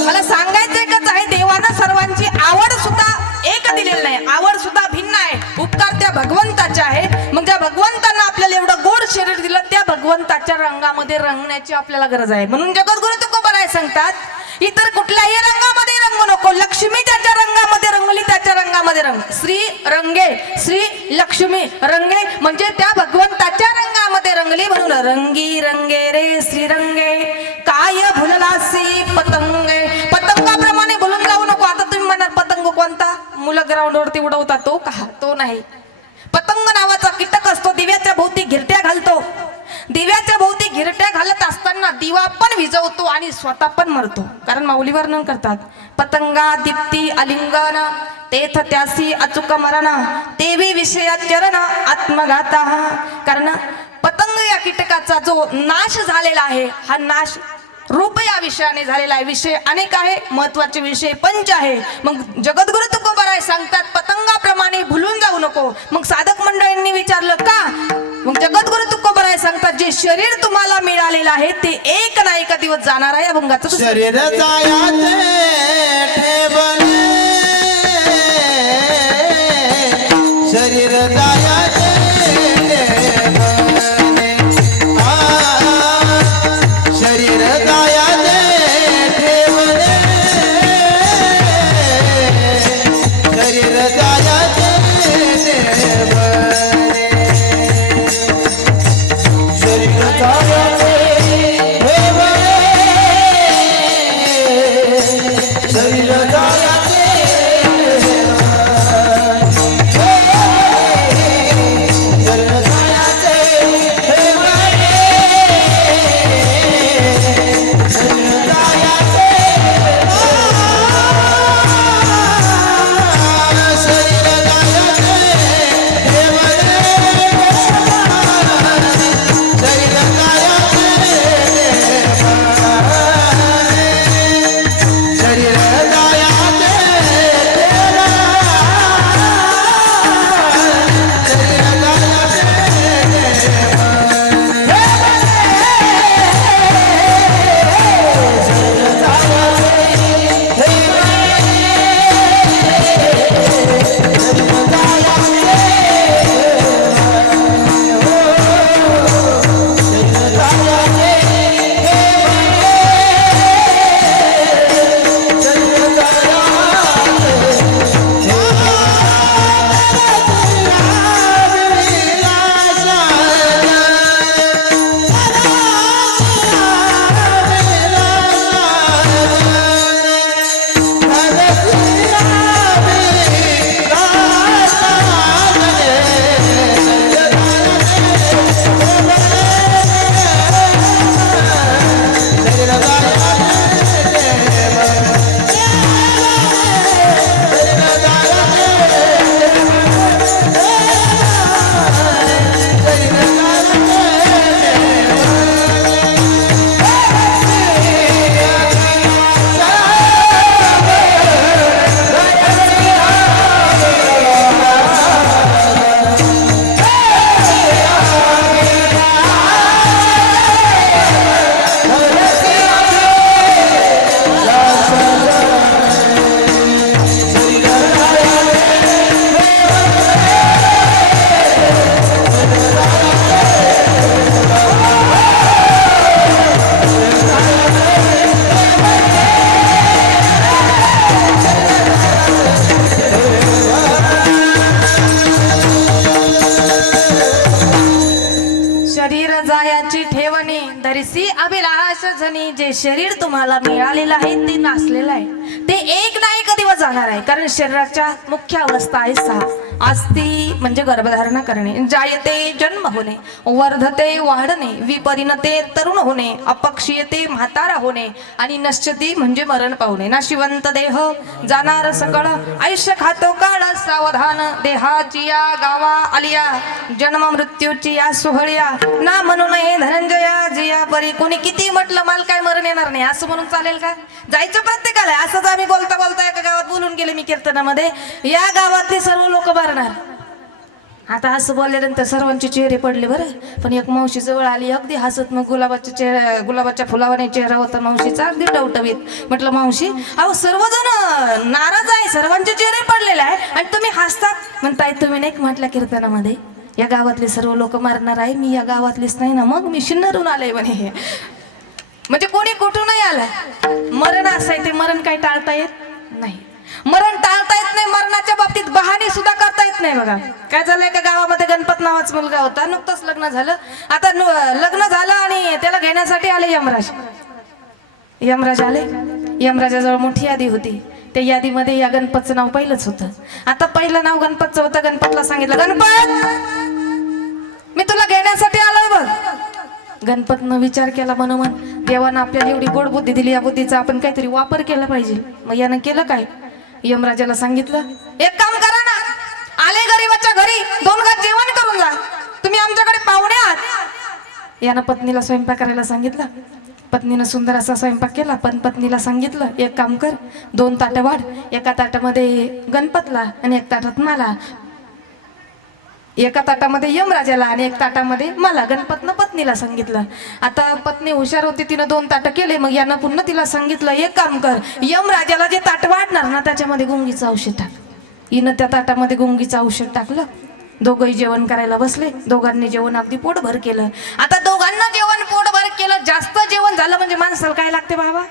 मला सांगायचं एकच आहे देवानं सर्वांची आवड सुद्धा एक दिलेली नाही आवड सुद्धा भिन्न आहे उपकार त्या भगवंताचे आहे मग त्या भगवंतानं आपल्याला एवढं गोड शरीर दिलं त्या भगवंताच्या रंगामध्ये रंगण्याची आपल्याला गरज आहे म्हणून जगद्गुरु तुकोबाराय सांगतात इतर कुठल्याही रंगामध्ये रंगू नको लक्ष्मी त्याच्या रंगामध्ये रंगली त्याच्या रंगामध्ये रंग श्री रंगे श्री लक्ष्मी रंगे म्हणजे त्या भगवंताच्या रंगामध्ये रंगली म्हणून रंगी रंगे रे श्रीरंगे काय भुललासी पतंगे पतंगाप्रमाणे भुलून जाऊ नको आता तुम्ही म्हणाल पतंग कोणता मुलं ग्राउंडवरती उडवतात तो का तो नाही पतंग नावाचा कीटक असतो दिव्याच्या भोवती घिरट्या घालतो दिव्याच्या भोवती घिरट्या घालत असताना दिवा पण विजवतो आणि स्वतः पण मरतो कारण माऊली वर्णन करतात पतंगा दीप्ती अलिंगन तेथ त्यासी अचूक मरण तेवी विषया चरण आत्मघाता कारण पतंग या कीटकाचा जो नाश झालेला आहे हा नाश रूप या विषयाने झालेला आहे विषय अनेक आहे महत्वाचे विषय पंच आहे मग जगद्गुरु तुकोबाराय सांगतात पतंगाप्रमाणे भुलून जाऊ नको मग साधक मंडळींनी विचारलं का मग जगद्गुरु तुकोबाराय सांगतात जे शरीर तुम्हाला मिळालेलं आहे ते एक ना एक दिवस जाणार आहे अभंगाचं शरीर जायाचे ठेवणे शरीर जायाचे ठेवणे शरीर जायाचे ठेवणे शरीर जायाचे ठेवणे शरीर जायाचे शरीर जायाचे धरिसी अभिलाष जनी जे शरीर तुम्हाला मिळालेलं आहे ते नासलेलं आहे ते एक ना एक एक दिवस जाणार आहे, कारण शरीराच्या मुख्य अवस्था आहे 6. अस्ति म्हणजे गर्भधारणा करणे, जायते जन्म होणे, वर्धते वाढणे, विपरिणते तरुण होणे, अपक्षीयते म्हातारा होणे आणि नश्यती म्हणजे मरण पावणे. नाशिवंत देह जाणार सकळ, आयुष्य खातो काळ सावधान, देहाची या गावा आलिया, जन्म मृत्यूची या सोहळ्या, ना म्हणू नये धनंजया जिया परी. कोणी किती म्हटलं मला काय मरण येणार नाही असं म्हणून चालेल का? जायचं प्रत्येकाला. असंच आम्ही बोलता बोलता एका गावात बोलून गेले मी कीर्तनामध्ये, या गावातले सर्व लोक मरणार. आता असं बोलल्यानंतर सर्वांचे चेहरे पडले बरं. पण एक मावशी जवळ आली अगदी हसत, मग गुलाबाच्या फुलावाने चेहरा होता मावशीचा, अगदी टवटवीत. म्हटलं मावशी, अहो सर्वजण नाराज आहे, सर्वांचे चेहरे पडलेले आहे आणि तुम्ही हसतात. म्हणताय तुम्ही नाही म्हटलं कीर्तनामध्ये या गावातले सर्व लोक मारणार आहे, मी या गावातलीच नाही ना, मग मी शिन्नरून आले म्हणे. म्हणजे कोणी कुठूनही आलाय. मरण असं आहे, ते मरण काही टाळता येत नाही. मरण टाळता येत नाही, मरणाच्या बाबतीत बहाणे सुद्धा करता येत नाही. बघा काय झालं, एका गावामध्ये गणपत नावाचा मुलगा होता, नुकतंच लग्न झालं. आता लग्न झालं आणि त्याला घेण्यासाठी आले यमराज. यमराज आले, यमराजाजवळ मोठी यादी होती. त्या यादीमध्ये या गणपतचं नाव पहिलंच होतं. आता पहिलं नाव गणपतचं होतं. गणपतला सांगितलं, गणपत मी तुला घेण्यासाठी आलोय बघ. गणपतनं विचार केला, मनोमन देवानं आपल्याला एवढी गोड बुद्धी दिली, या बुद्धीचा आपण काहीतरी वापर केला पाहिजे. मग यानं केलं काय, यमराजाला सांगितलं, एक काम करा ना, आले गरीबाच्या घरी 2 घास जेवण करून जा, तुम्ही आमच्याकडे पाहुणे आहात. यानं पत्नीला स्वयंपाक करायला सांगितलं. पत्नीनं सुंदर असा स्वयंपाक केला. पण पत्नीला सांगितलं, एक काम कर, 2 ताटं वाढ, एका ताटामध्ये गणपतला आणि एक ताटात मला, एका ताटामध्ये यमराजाला आणि एक ताटामध्ये मला. गणपतनं पत्नीला सांगितलं. आता पत्नी हुशार होती, तिनं 2 ताटं केले. मग यानं पुन्हा तिला सांगितलं, एक काम कर, यमराजाला जे ताट वाढणार ना त्याच्यामध्ये गुंगीचं औषध टाक. हिनं त्या ताटामध्ये गुंगीचं औषध टाकलं. दोघंही जेवण करायला बसले. दोघांनी जेवण अगदी पोटभर केलं. आता दोघांना जेवण पोटभर केलं, जास्त जेवण झालं म्हणजे माणसाला काय लागते बाबा,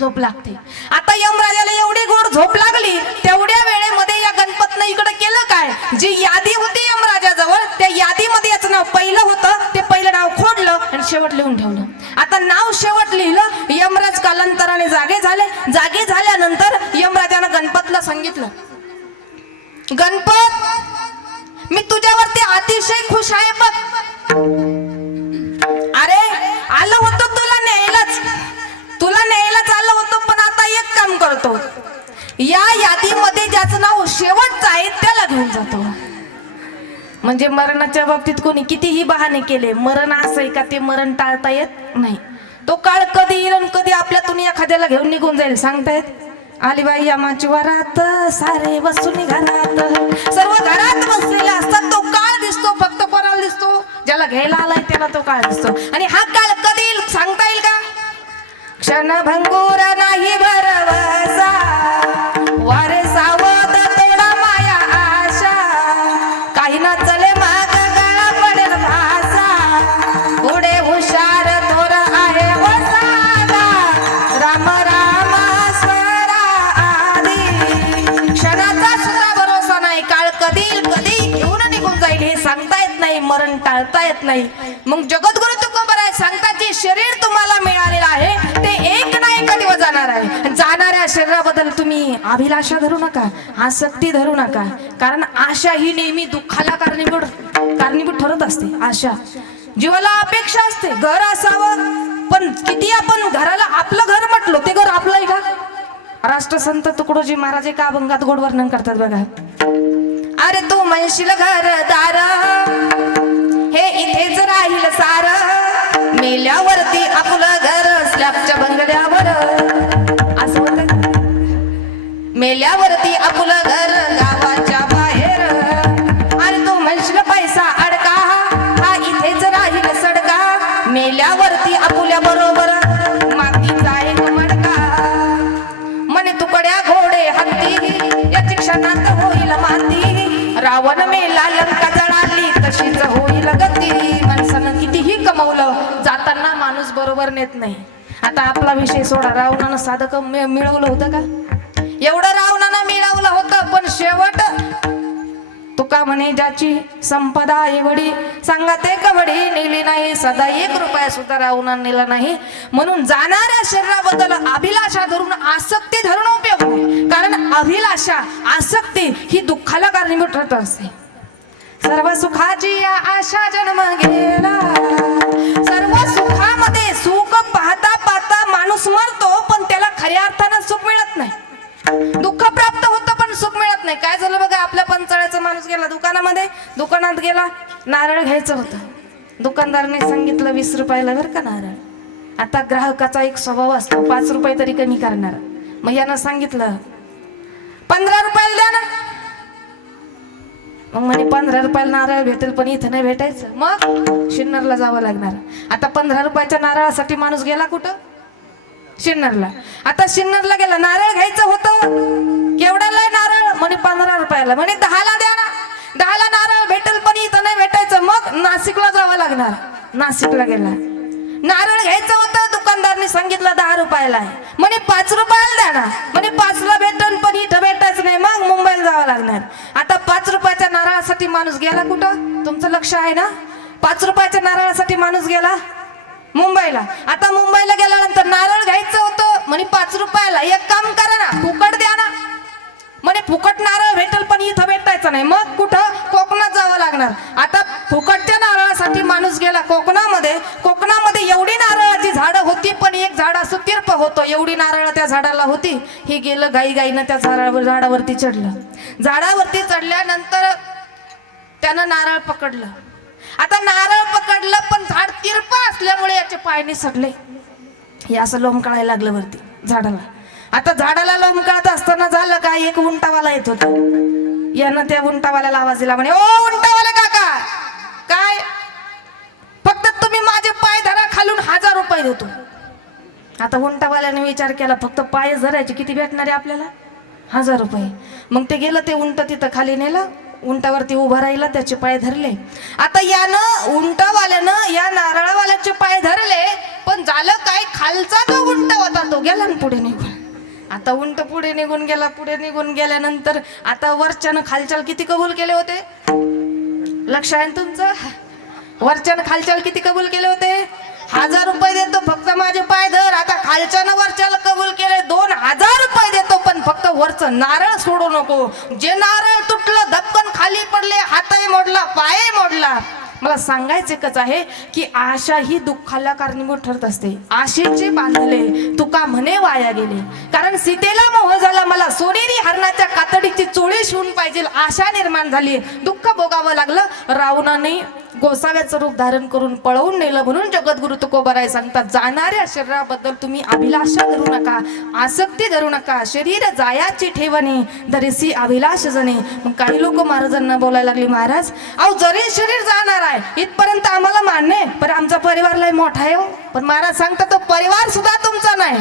झोप लागते. आता यमराजाला एवढी गोड झोप लागली, तेवढ्या वेळेमध्ये या गणपतनं इकडे केलं काय, जी यादी होती यमराजाजवळ त्या यादीमध्ये याचं नाव पहिलं होतं, ते पहिलं नाव खोडलं आणि शेवट लिहून ठेवलं. आता नाव शेवट लिहिलं. यमराज कालांतराने जागे झाले. जागे झाल्यानंतर यमराजानं गणपतला सांगितलं, गणपत मी तुझ्यावरती अतिशय खुश आहे बघ. अरे आलं होतं तुला न्यायलाच आलं होतं, पण आता एक काम करतो, या यादीमध्ये ज्याचं नाव शेवटचं आहे त्याला घेऊन जातो. म्हणजे मरणाच्या बाबतीत कोणी कितीही बहाणे केले, मरण असं आहे का ते मरण टाळता येत नाही. तो काळ कधी येईल आणि कधी आपल्यातून एखाद्याला घेऊन निघून जाईल सांगता येत. आली बाई यामाची वरात, सारे बसून घरात, सर्व घरात बसलेले असतात. तो काळ दिसतो फक्त कोणाला दिसतो, ज्याला घ्यायला आलाय त्याला तो काळ दिसतो. आणि हा काळ कधी येईल सांगता येईल का? क्षणभंगुर नाही भरवसा, वारे सावध तोडा माया आशा, काही ना चले माग गळा पडेल भासा, पुढे हुशार थोर आहे वसागा, राम राम स्वरा आधी. क्षणाचा सुद्धा भरोसा नाही, काळ कधी घेऊन निघून जाईल हे सांगता येत नाही, मरण टाळता येत नाही. मग जगद्गुरु तुकोबराय सांगतात, जे शरीर तुम्हाला मिळालेलं आहे ते एक ना एक दिवस जाणार आहे. जाणाऱ्या शरीराबद्दल तुम्ही अभिलाषा धरू नका, आसक्ती धरू नका, कारण आशा ही नेहमी दुःखाला कारणीभूत ठरत असते. आशा जीवाला अपेक्षा असते, घर असावं, पण किती आपण घराला आपलं घर म्हटलो ते घर आपलं आहे का? राष्ट्रसंत तुकडोजी महाराज एका अभंगात गोड वर्णन करतात बघा. अरे तू म्हणशील घरदार हे इथेच राहील सार, मेल्यावरती आपलं घर स्लॅबच्या बंगल्यावर, असं होतं. मेल्यावरती आपलं घर गावाच्या बाहेर, आणि तू म्हणशील पैसा अडका हा इथेच राहील सडका, मेल्यावरती आपल्या बरोबर मातीचा एक मडका. म्हणे तुकड्या घोडे हत्ती याची क्षणात होईल माती, रावण मेला लंका जळाली तशीच होईल गती. माणसानं कितीही कमवलं जाताना माणूस बरोबर नेत नाही. आता आपला विषय सोडा, रावणानं साधं मिळवलं होतं का? एवढं रावणानं मिळवलं होतं, पण शेवट तुका म्हणे म्हणे ज्याची संपदा एवढी सांगा ते कवडी नेली नाही सदा 1 रुपया सुद्धा राहून नेला नाही. म्हणून जाणाऱ्या शरीराबद्दल अभिलाषा धरून आसक्ती धरून उपयोग नाही. कारण अभिलाषा आसक्ती ही दुःखाला कारणीभूत ठरत असते. सर्व सुखाची या आशा जन्म गेला. सर्व सुखामध्ये सुख पाहता पाहता माणूस मरतो पण त्याला खऱ्या अर्थानं सुख मिळत नाही. दुःख प्राप्त होतं पण सुख मिळत नाही. काय झालं बघा, आपल्या पंचाळ्याचा माणूस गेला दुकानामध्ये, दुकानात गेला, नारळ घ्यायचं होतं. दुकानदाराने सांगितलं 20 रुपयाला बरं का नारळ. आता ग्राहकाचा एक स्वभाव असतो 5 रुपये तरी कमी करणार. मग यानं सांगितलं 15 रुपयाला द्या ना. मग म्हणे 15 रुपयाला नारळ भेटेल पण इथं नाही भेटायचं. मग शिन्नरला जावं लागणार. आता 15 रुपयाच्या नारळासाठी माणूस गेला कुठं? शिन्नरला. आता शिन्नरला गेला, नारळ घ्यायचं होतं. केवढ्याला आहे नारळ? म्हणे 15 रुपयाला. म्हणे 10ला द्या ना. 10ला नारळ भेटेल पण इथं नाही भेटायचं. मग नाशिकला जावं लागणार. नाशिकला गेला, नारळ घ्यायचं होतं. दुकानदारने सांगितलं 10 रुपयाला आहे. म्हणे 5 रुपयाला द्या ना. म्हणे 5ला भेटेल पण इथं भेटायचं नाही. मग मुंबईला जावं लागणार. आता 5 रुपयाच्या नारळासाठी माणूस गेला कुठं? तुमचं लक्ष आहे ना? 5 रुपयाच्या नारळासाठी माणूस गेला मुंबईला. आता मुंबईला गेल्यानंतर नारळ घ्यायचं होतं. म्हणे 5 रुपयाला. एक काम करा ना, फुकट द्या ना. म्हणे फुकट नारळ भेटेल पण इथं भेटायचं नाही. मग कुठं? कोकणात जावं लागणार. आता फुकटच्या नारळासाठी माणूस गेला कोकणामध्ये. कोकणामध्ये एवढी नारळाची झाडं होती पण एक झाड असं तिरप होतं. एवढी नारळ त्या झाडाला होती. हे गेलं गाईनं त्या झाडावरती चढलं. झाडावरती चढल्यानंतर त्यानं नारळ पकडलं. आता नारळ पकडलं पण झाड तिरप असल्यामुळे याचे पाय निसटले. हे असं लोंबकळायला लागलं वरती झाडाला. आता झाडाला लोंबकळत असताना झालं काय, एक उंटावाला येत होता. यानं त्या उंटावाल्याला आवाज दिला. म्हणे ओ उंटावाले काका, काय फक्त तुम्ही माझे पाय धरा, खालून 1000 रुपये देतो. आता उंटावाल्याने विचार केला फक्त पाय धरायचे किती भेटणार आहे आपल्याला? 1000 रुपये. मग ते गेलं, ते उंट तिथं खाली नेलं. उंटावरती उभा राहिला, त्याचे पाय धरले. आता यानं उंटावाल्यानं या नारळवाल्याचे पाय धरले. पण झालं काय, खालचा जो उंट होता तो गेला पुढे निघून. आता उंट पुढे निघून गेला. पुढे निघून गेल्यानंतर आता वरच्यानं खालच्याला किती कबूल केले होते? लक्ष आहे तुमचं? वरच्यानं खालच्याला किती कबूल केले होते? 1000 रुपये देतो फक्त माझे पाय धर. आता खालच्यानं वरच्याला कबूल केले 2000 रुपये देतो पण फक्त वरचं नारळ सोडू नको. जे नारळ तुटलं धपकन खाली पडले, हातही मोडला, पायही मोडला. मला सांगायचं एकच आहे की आशा ही दुःखाला कारणीभूत ठरत असते. आशेचे बांधले तुका म्हणे वाया गेले. कारण सीतेला मोह झाला, मला सोनेरी हरणाच्या कातडीची चोळी शिवून पाहिजे आशा निर्माण झाली. दुःख भोगावं लागलं. रावणाने गोसाव्याचं रूप धारण करून पळवून नेलं. म्हणून जगद्गुरु तुकोबाराय सांगतात, जाणाऱ्या शरीराबद्दल तुम्ही अभिलाषा धरू नका, आसक्ती धरू नका. शरीर जायाची ठेवणी धरिसी अभिलाष जणे. मग काही लोक महाराजांना बोलायला लागली, महाराज अहो जरी शरीर जाणार आहे इथपर्यंत आम्हाला मान्य आहे, पण आमचा परिवार लय मोठा आहे हो. पण महाराज सांगतात तो परिवार सुद्धा तुमचा नाही.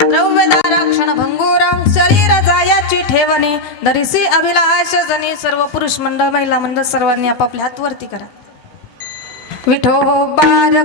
द्रव्यदार क्षण भंगूर शरीर जायाची ठेवणे धरिसी अभिलाष जनी सर्व पुरुष मंडळ महिला मंडळ सर्वांनी आपापले हात वरती करा. विठोबार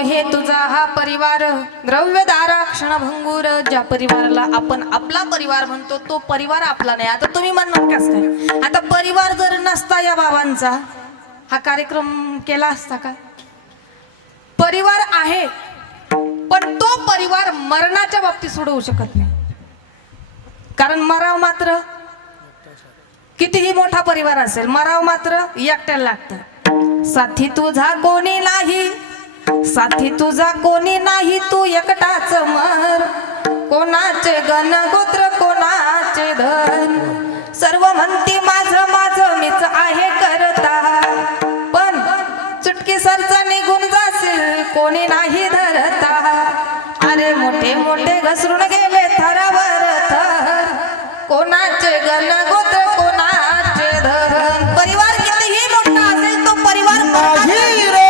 हे तुझा हा परिवार द्रव्यदार क्षणभंगूर. ज्या परिवाराला आपण आपला परिवार म्हणतो तो परिवार आपला नाही. आता तुम्ही म्हणणार कसं काय, आता परिवार जर नसता या बाबांचा हा कार्यक्रम केला असता का? परिवार आहे पण तो परिवार मरणाच्या बाबतीत सोडवू शकत नाही. कारण मराव मात्र कितीही मोठा परिवार असेल मराव मात्र एकट्याला लागतं. साथी तुझा कोणी नाही, साथी तुझा कोणी नाही, तू एकटाच मर. कोणाचे गण गोत्र कोणाचे धन, सर्व म्हणती माझं माझं मीच आहे करता. पण चुटकी सरचा निघून जाशील कोणी नाही धरता. अरे मोठे मोठे घसरून गेले थरावर थर, कोणाचे गण गोत्र कोणाचे धन. परिवार कितीही मोठा असेल तो परिवार नाही रे.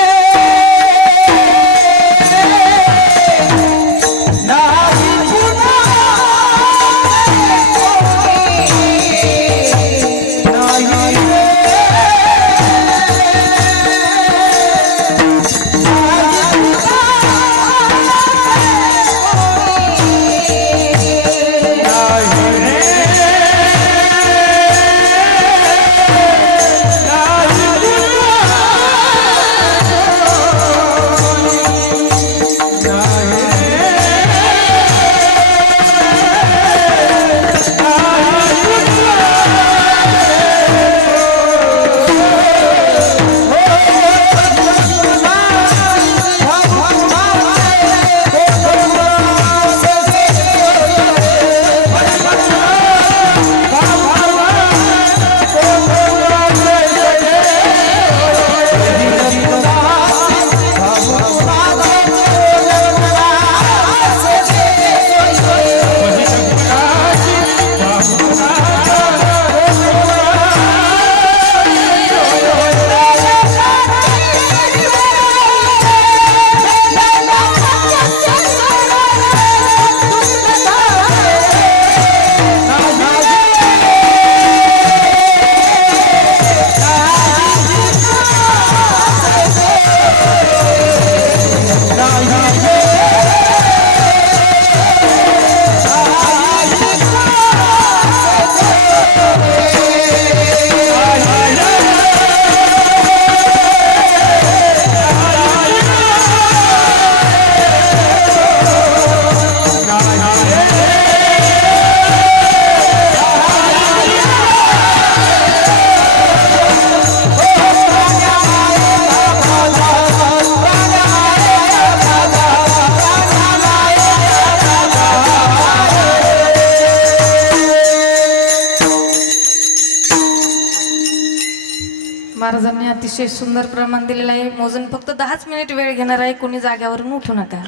महाराजांनी अतिशय सुंदर प्रमाण दिलेलं आहे. मोजून फक्त 10च मिनिट वेळ घेणार आहे. कोणी जाग्यावरून उठू नका.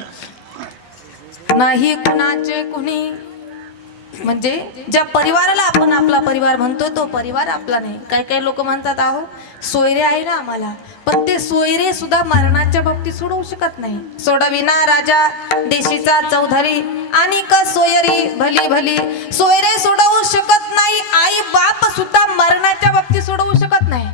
नाही कुणाचे कुणी म्हणजे ज्या परिवाराला आपण आपला परिवार म्हणतो तो परिवार आपला नाही. काही काही लोक म्हणतात आहो सोयरे आहे ना आम्हाला, पण ते सोयरे सुद्धा मरणाच्या बाबतीत सोडवू शकत नाही. सोडविना राजा देशीचा चौधरी आणि का सोयरी भली भली. सोयरे सोडवू शकत नाही. आई बाप सुद्धा मरणाच्या बाबतीत सोडवू शकत नाही.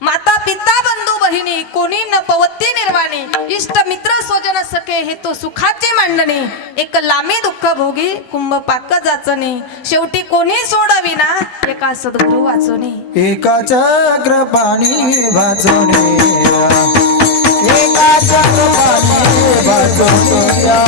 माता पिता बंधू बहिणी कोणी न पवती निर्वाणी. इष्ट मित्र स्वजन सखे हे तो सुखाची मांडणी. एक लांबी दुःख भोगी कुंभ पाक जाचणी. शेवटी कोणी सोडविना एका सद्गुरु वाचोनी. एका चक्रपाणी वाचवणे एका चक्रपाणी वाचवणे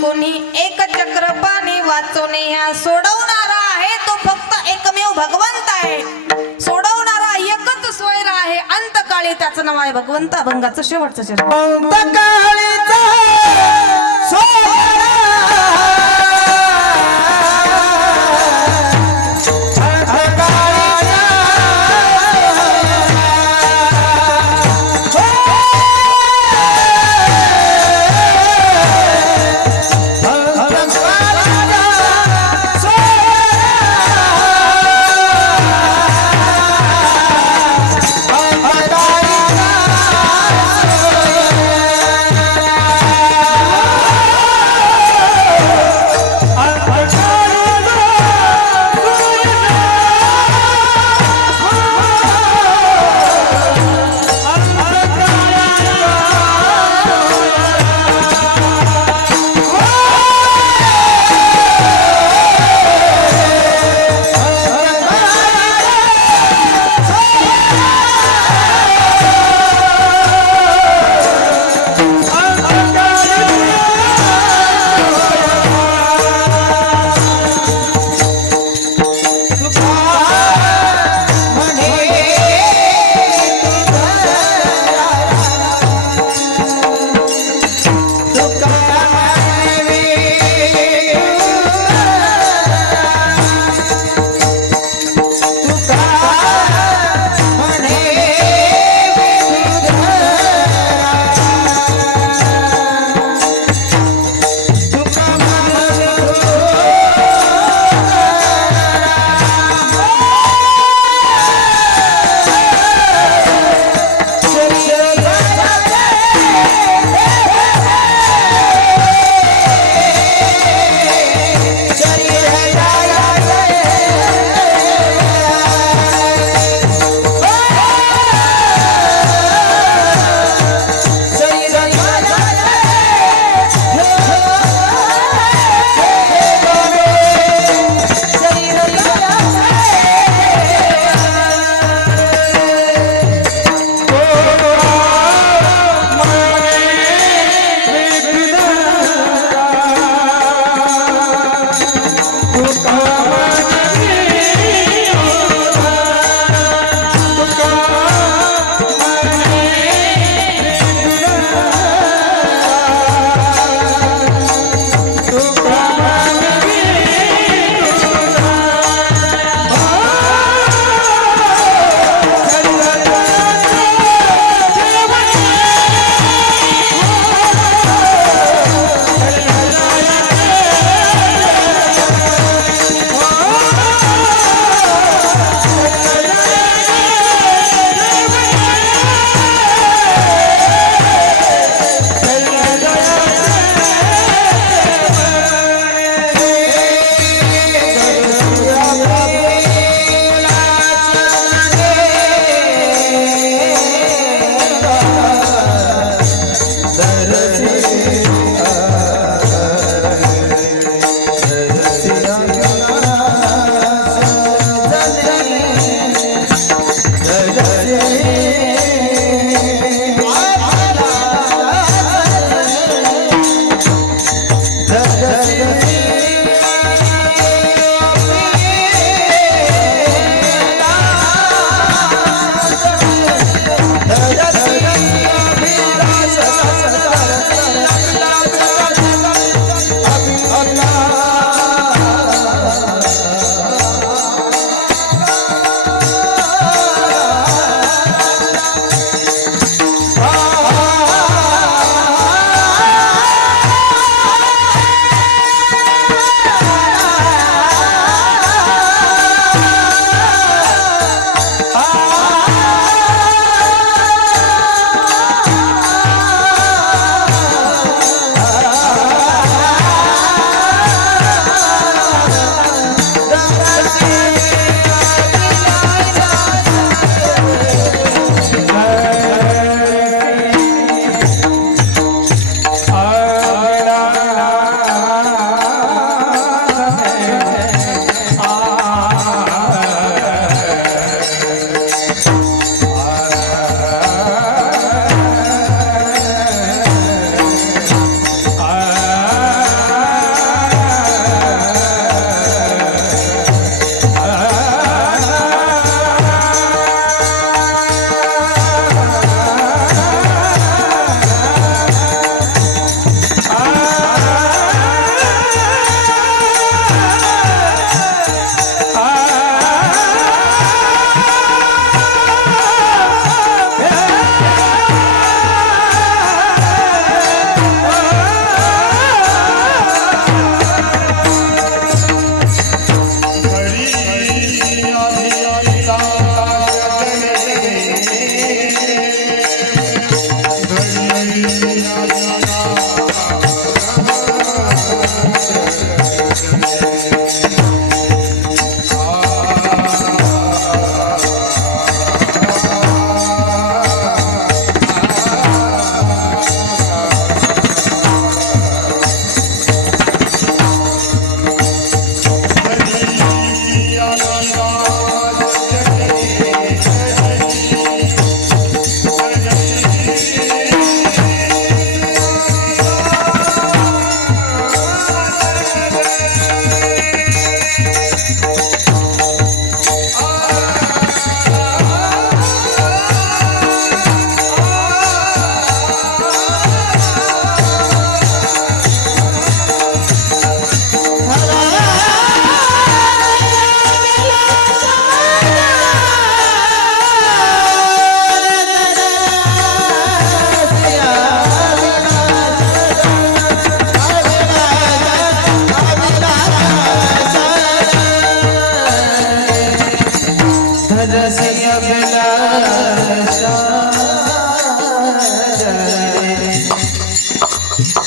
कोणी एक चक्र पाणी वाचवणे. ह्या सोडवणारा आहे तो फक्त एकमेव भगवंत आहे. सोडवणारा एकच स्वैर आहे. अंतकाळी त्याचं नाव आहे भगवंत. अभंगाचं शेवटचं चरण.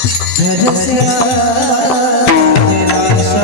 धरसिया निराशा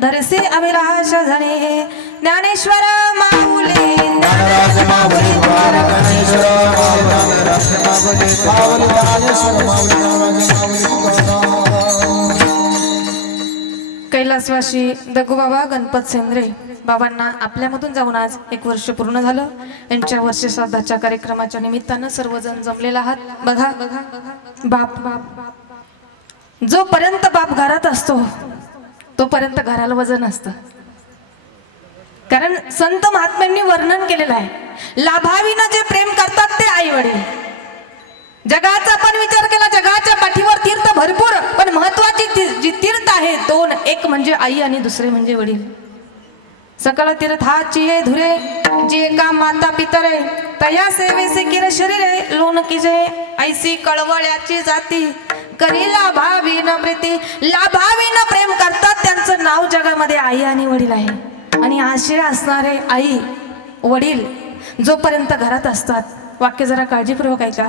धरसे अभिलाष झणे ज्ञानेश्वर माऊली ज्ञानराज माऊली ज्ञानेश्वर माऊली ज्ञानेश्वर माऊली कैलासवासी दगूबाबा गणपत सेंद्रे बाबांना आपल्यामधून जाऊन आज 1 वर्ष पूर्ण झालं. यांच्या वर्ष श्राद्धाच्या कार्यक्रमाच्या निमित्तानं सर्वजण जमलेला आहात. बघा बाप जोपर्यंत बाप घरात असतो तोपर्यंत घराला वजन असतं. कारण संत महात्म्यांनी वर्णन केलेलं आहे, लाभावीनं जे प्रेम करतात ते आई वडील. जगाचा पण विचार केला, जगाच्या पाठीवर तीर्थ भरपूर, पण महत्वाची जी तीर्थ आहे दोन, एक म्हणजे आई आणि दुसरे म्हणजे वडील. सकळ तीर्थाची धुरे जी एका माता पितरे तया सेवेसे किर शरीरे लोन किजे ऐसी कळवळ्याची जाती करी लाभावीन प्रीती. लाभावीन प्रेम करतात त्यांचं नाव जगामध्ये आई आणि वडील आहे. आणि आशय असणारे आई वडील जोपर्यंत घरात असतात, वाक्य जरा काळजीपूर्वक ऐका,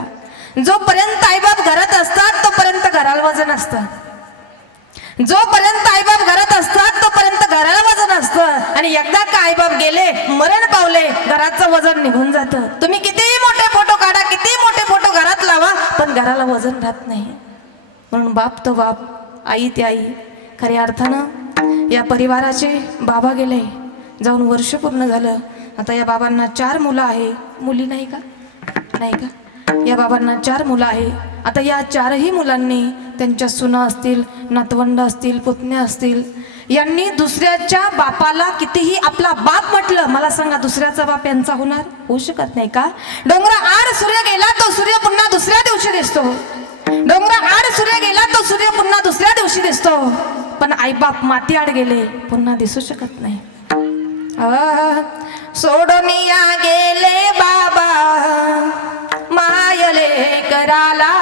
जोपर्यंत आईबाप घरात असतात तोपर्यंत घराला वजन असतं. जोपर्यंत आईबाप घरात असतात तोपर्यंत घराला वजन असतं. आणि एकदा का आईबाप गेले, मरण पावले, घराचं वजन निघून जातं. तुम्ही कितीही मोठे फोटो काढा, किती मोठे फोटो घरात लावा, पण घराला वजन राहत नाही. म्हणून बाप तो बाप, आई ती आई. खऱ्या अर्थानं या परिवाराचे बाबा गेले, जाऊन वर्ष पूर्ण झालं. आता या बाबांना 4 मुलं आहे, मुली नाही का, नाही का, या बाबांना 4 मुलं आहे. आता या 4ही मुलांनी त्यांच्या सुना असतील, नातवंड असतील, पुतण्या असतील, यांनी दुसऱ्याच्या बापाला कितीही आपला बाप म्हटलं, मला सांगा दुसऱ्याचा बाप यांचा होणार? होऊ शकत नाही का? डोंगरा आड सूर्य गेला तो सूर्य पुन्हा दुसऱ्या दिवशी दिसतो. डोंगरा आड सूर्य गेला तो सूर्य पुन्हा दुसऱ्या दिवशी दिसतो. पण आईबाप माती आड गेले पुन्हा दिसू शकत नाही. सोडूनिया गेले बाबा मायले कराला,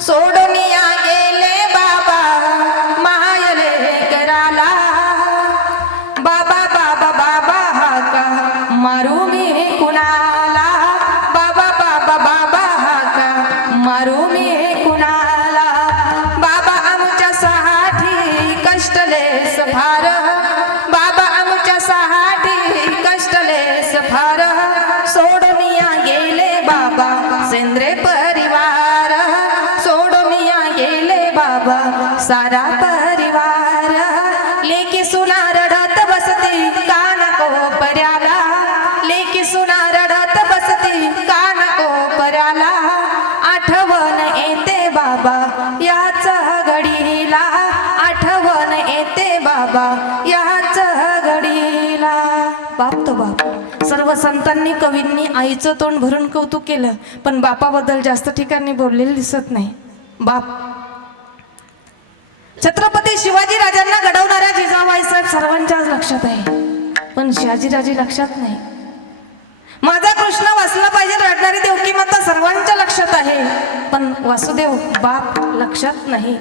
सोडूनिया गेले बाबा मायले कराला. बाबा बाबा बाबा हाका मारू मी कुणाला, बाबा बाबा बाबा हाका मारू मी कुणाला. बाबा आमच्यासाठी कष्टलेस फार, बाबा आमच्यासाठी कष्टलेस फार. सोडूनिया गेले बाबा सेंद्रे परिवार, सोडूनिया गेले बाबा सारा परिवार. लेकी सुना रडत बसती कान कोपर्याला, लेकी सुना रडत बसती कान कोपर्याला. आठवण येते बाबा याच घडीला, आठवण येते बाबा याच घडीला. बाप तो बाप. सर्व संतांनी कवींनी आईचं तोंड भरून कौतुक केलं, पण बापाबद्दल जास्त ठिकाणी बोललेलं दिसत नाही. बाप छत्रपती शिवाजी राजांना घडवणाऱ्या जिजाबाई साहेब सर्वांच्याच लक्षात आहे, पण शहाजीराजे लक्षात नाही. माझा कृष्ण वाचला पाहिजे रडणारी देवकी माता सर्वांच्या लक्षात आहे, पण वासुदेव बाप लक्षात नाही.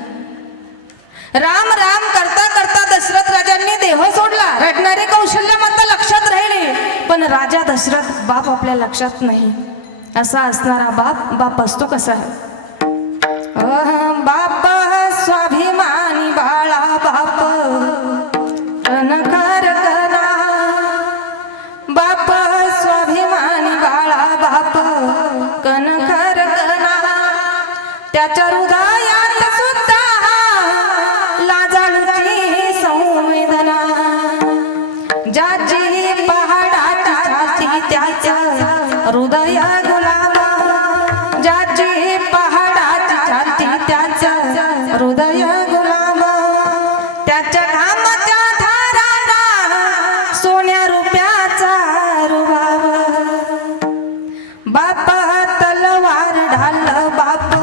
राम राम करता करता दशरथ राजांनी देह सोडला, रडणारी कौशल्य माता लक्षात राहिली, पण राजा दशरथ बाप आपल्या लक्षात नाही. असा असणारा बाप बाप असतो कसा? बाप स्वाभिमानी बाळा बाप कनकार कना, बाप स्वाभिमानी बाळा बाप कनकार कना. त्याच्या हृदयात सुद्धा लाजाळूची संवेदना, ज्याची पहाडाची छाती त्याच्या हृदय गुलाम, ज्याची पहाडाची छाती त्याच्या हृदय गुलाम. त्याच्या घामाच्या धाराला सोन्या रुपयाचा रुबाब. बाप तलवार ढाल बाप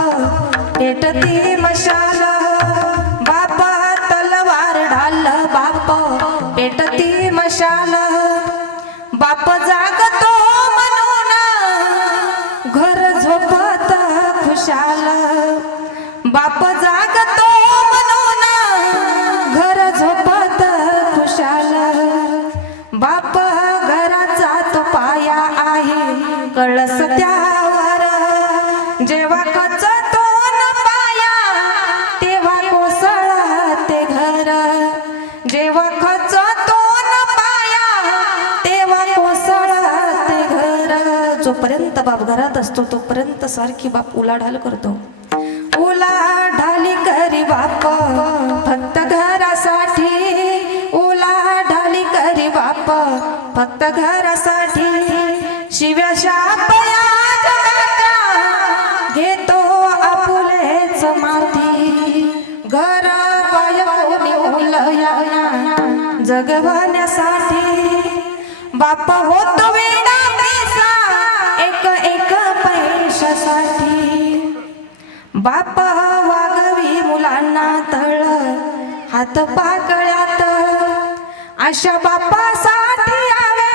पेटती मशाल, बाप तलवार ढाल बाप पेटती मशाल. बाप जागतो म्हणून घर झोपत खुशाल, बाप जागतो म्हणून घर झोपत खुशाल. बाप घराचा तो पाया आहे कळस त्यावर, जेव्हा कचतो न पाया तेव्हा कोसळते घर, जेव्हा खचतो न पाया तेव्हा कोसळते घर. जोपर्यंत बाप घरात असतो तोपर्यंत सारखी बाप उलाढाल करतो. उलाढाली करी बाप फक्त घरासाठी, उलाढाली करी बाप फक्त घरासाठी. शिव्या शापया जगाच्या घेतो आपुलेच माती, घर बायकोनी उलया जगवण्यासाठी. बाप होतो वेडा पैसा एक एक पैशासाठी. बाप वागवी मुलांना तळ हात पाकळ्यात, अशा बापासाठी यावे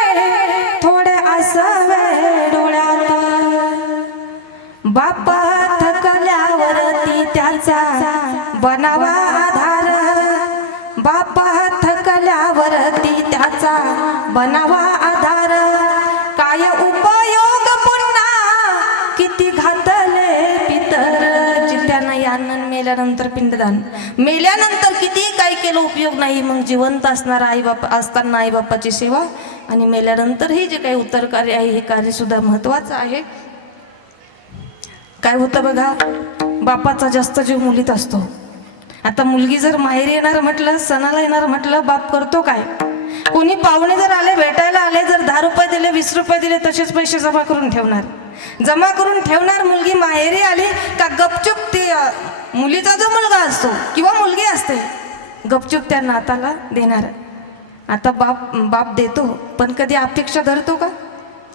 थोडे असावे डोळ्यात. बाप थकल्यावरती त्याचा बनावा आधार, बाप थकल्यावरती त्याचा बनावा आधार. काय उपयोग पुन्हा किती घातले पितर, जित्यानं यानं मेल्यानंतर पिंडदान, मेल्यानंतर किती काय केलं उपयोग नाही. मग जिवंत असणारा आईबाप असताना आईबापाची सेवा आणि मेल्यानंतर हे जे काही उत्तर कार्य आहे हे कार्य सुद्धा महत्वाचं आहे. काय होतं बघा, बापाचा जास्त जीव मुलीत असतो. आता मुलगी जर माहेरी येणार म्हटलं, सणाला येणार म्हटलं, बाप करतो काय? कोणी पाहुणे जर आले, भेटायला आले, जर 10 रुपये दिले, 20 रुपये दिले, तसेच पैसे जमा करून ठेवणार. जमा करून ठेवणार. मुलगी माहेरी आली का गपचूप ते मुलीचा जो मुलगा असतो किंवा मुलगी असते गपचूप त्या नाताला देणार. आता बाप देतो, पण कधी अपेक्षा धरतो का?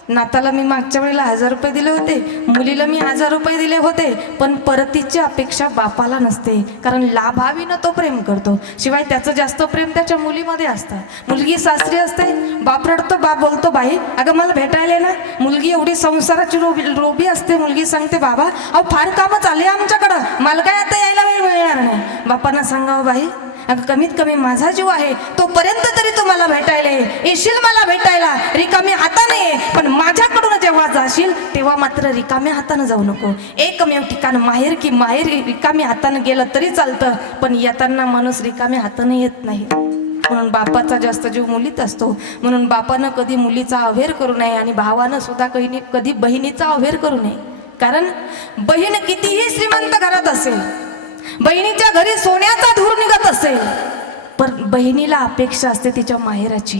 नाताला मी मागच्या वेळेला 1000 रुपये दिले होते, मुलीला मी 1000 रुपये दिले होते, पण परतीची अपेक्षा बापाला नसते, कारण लाभावीनं तो प्रेम करतो. शिवाय त्याचं जास्त प्रेम त्याच्या मुलीमध्ये असतं. मुलगी सासरी असते, बाप रडतो, बाप बोलतो बाई अगं मला भेटायला ना. मुलगी एवढी संसाराची रोबी असते, मुलगी सांगते बाबा अहो फार कामं चालले आमच्याकडं, मला काय आता यायला वेळ मिळणार नाही. बापांना सांगावं बाई अगं कमीत कमी माझा जीव आहे तोपर्यंत तरी तू मला भेटायला येशील, मला भेटायला रिकाम्या हाताने ये, पण माझ्याकडून जेव्हा जाशील तेव्हा मात्र रिकाम्या हातानं जाऊ नको. एकमेव ठिकाण माहेर की माहेर रिकाम्या हातानं गेलं तरी चालतं, पण येताना माणूस रिकाम्या हातानं येत नाही. म्हणून बापाचा जास्त जीव मुलीत असतो. म्हणून बापानं कधी मुलीचा अवेर करू नये आणि भावानं सुद्धा कधी बहिणीचा अवेर करू नये. कारण बहीण कितीही श्रीमंत घरात असेल, बहिणीच्या घरी सोन्याचा धूर निघत असेल, पण बहिणीला अपेक्षा असते तिच्या माहेराची,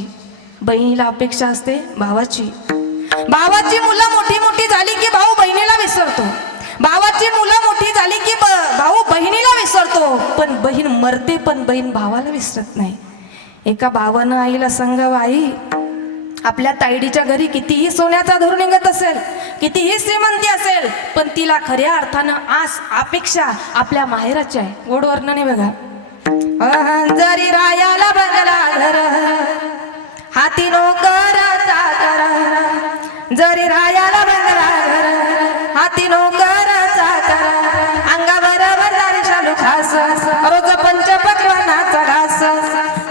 बहिणीला अपेक्षा असते भावाची. भावाची मुलं मोठी मोठी झाली की भाऊ बहिणीला विसरतो, भावाची मुलं मोठी झाली की भाऊ बहिणीला विसरतो, पण बहीण मरते पण बहीण भावाला विसरत नाही. एका भावानं आईला सांगावं आई आपल्या ताईडीच्या घरी कितीही सोन्याचा धूर निघत असेल, कितीही श्रीमंती असेल, पण तिला खऱ्या अर्थानं अपेक्षा आपल्या माहेराची आहे. गोड वर्णने बघा. जरी रायाला बंगला घर हाती नोकर चाकर, जरी रायाला बंगला घर हाती नोकर चाकर, अंगावर वरदारी शालू खास, रोज पंच पक्वानाचा घास,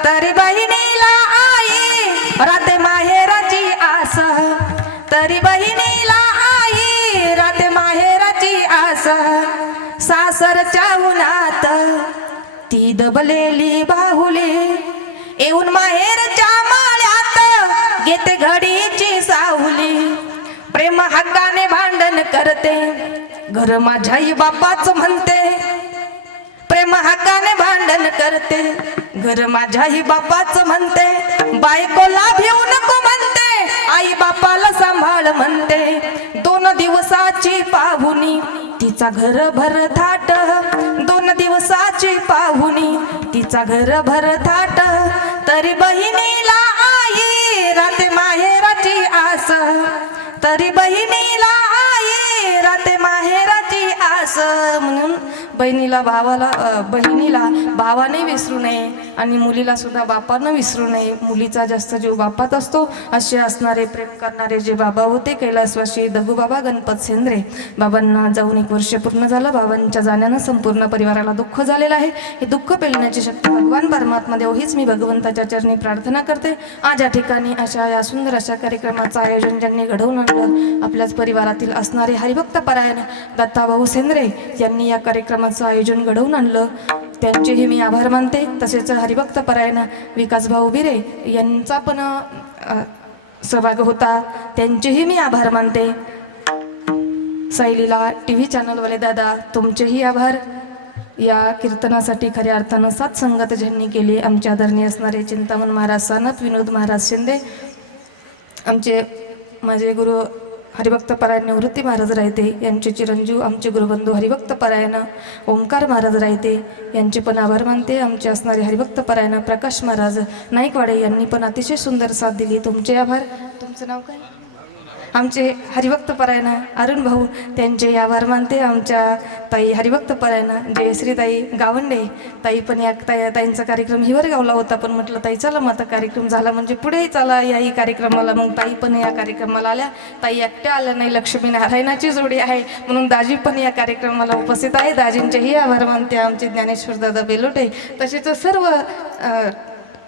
तरी बहिणीला आई राते माहेराची आस, तरी बहिणीला आई राते माहेराची आस, सासरच्या उन्हात ती दबलेली बाहुली, येऊन माहेरच्या माळ्यात घेते घडीची साहुली, प्रेम हक्काने भांडण करते घर माझ्याही बापाच म्हणते, प्रेम हक्काने भांडण करते घर माझ्याही बापाच म्हणते, बायकोला भिवू नको म्हणते आई बापाला सांभाळ म्हणते. 2 दिवसाची पाहुणी तिचा घरभर थाट, 2 दिवसाची पाहुणी तिचा घरभर थाट, तरी बहिणीला आई राते माहेराची आस, तरी बहिणीला आई राते माहेराची आस. म्हणून बहिणीला भावाने विसरू नये आणि मुलीला सुद्धा बापानं विसरू नये. मुलीचा जास्त जीव बापात असतो. असे असणारे प्रेम करणारे जे बाबा होते कैलासवासी दगूबाबा गणपत सेंद्रे, बाबांना जाऊन 1 वर्ष पूर्ण झालं. बाबांच्या जाण्यानं संपूर्ण परिवाराला दुःख झालेलं आहे. हे दुःख पेलण्याची शक्ती भगवान परमात्मा देव हीच मी भगवंताच्या चरणी प्रार्थना करते. आज या ठिकाणी अशा या सुंदर अशा कार्यक्रमाचं आयोजन ज्यांनी घडवून आणलं, आपल्याच परिवारातील असणारे हरिभक्त परायण दत्ताभाऊ सेंद्रे यांनी या कार्यक्रमाचं आयोजन घडवून आणलं, त्यांचेही मी आभार मानते. तसेच हरिभक्त परायण विकासभाऊ बिरे यांचा पण सहभाग होता, त्यांचेही मी आभार मानते. साईलीला TV चॅनलवाले दादा तुमचेही आभार. या कीर्तनासाठी खऱ्या अर्थानं साथ संगत ज्यांनी केली, आमचे आदरणीय असणारे चिंतामण महाराज सानप, विनोद महाराज शिंदे, आमचे माझे गुरु हरिभक्त परायण निवृत्ती महाराज रायते यांचे चिरंजीव आमचे गुरुबंधू हरिभक्त परायण ओंकार महाराज रायते यांचे पण आभार मानते. आमचे असणारे हरिभक्त परायण प्रकाश महाराज नाईकवाडे यांनी पण अतिशय सुंदर साथ दिली, तुमचे आभार. तुमचं नाव काय? आमचे हरिभक्त परायण अरुण भाऊ, त्यांचे आभार मानते. आमच्या ताई हरिभक्त परायण जयश्रीताई गावंडे ताई पण या ताईंचा कार्यक्रम हिवर गावला होता, पण म्हटलं ताई चला मग आता कार्यक्रम झाला म्हणजे पुढेही चला याही कार्यक्रमाला. मग ताई पण या कार्यक्रमाला आल्या. ताई एकट्या आल्या नाही, लक्ष्मी नारायणाची जोडी आहे म्हणून दाजी पण या कार्यक्रमाला उपस्थित आहे. दाजींचेही आभार मानते. आमचे ज्ञानेश्वर दादा बेलोटे तसेच सर्व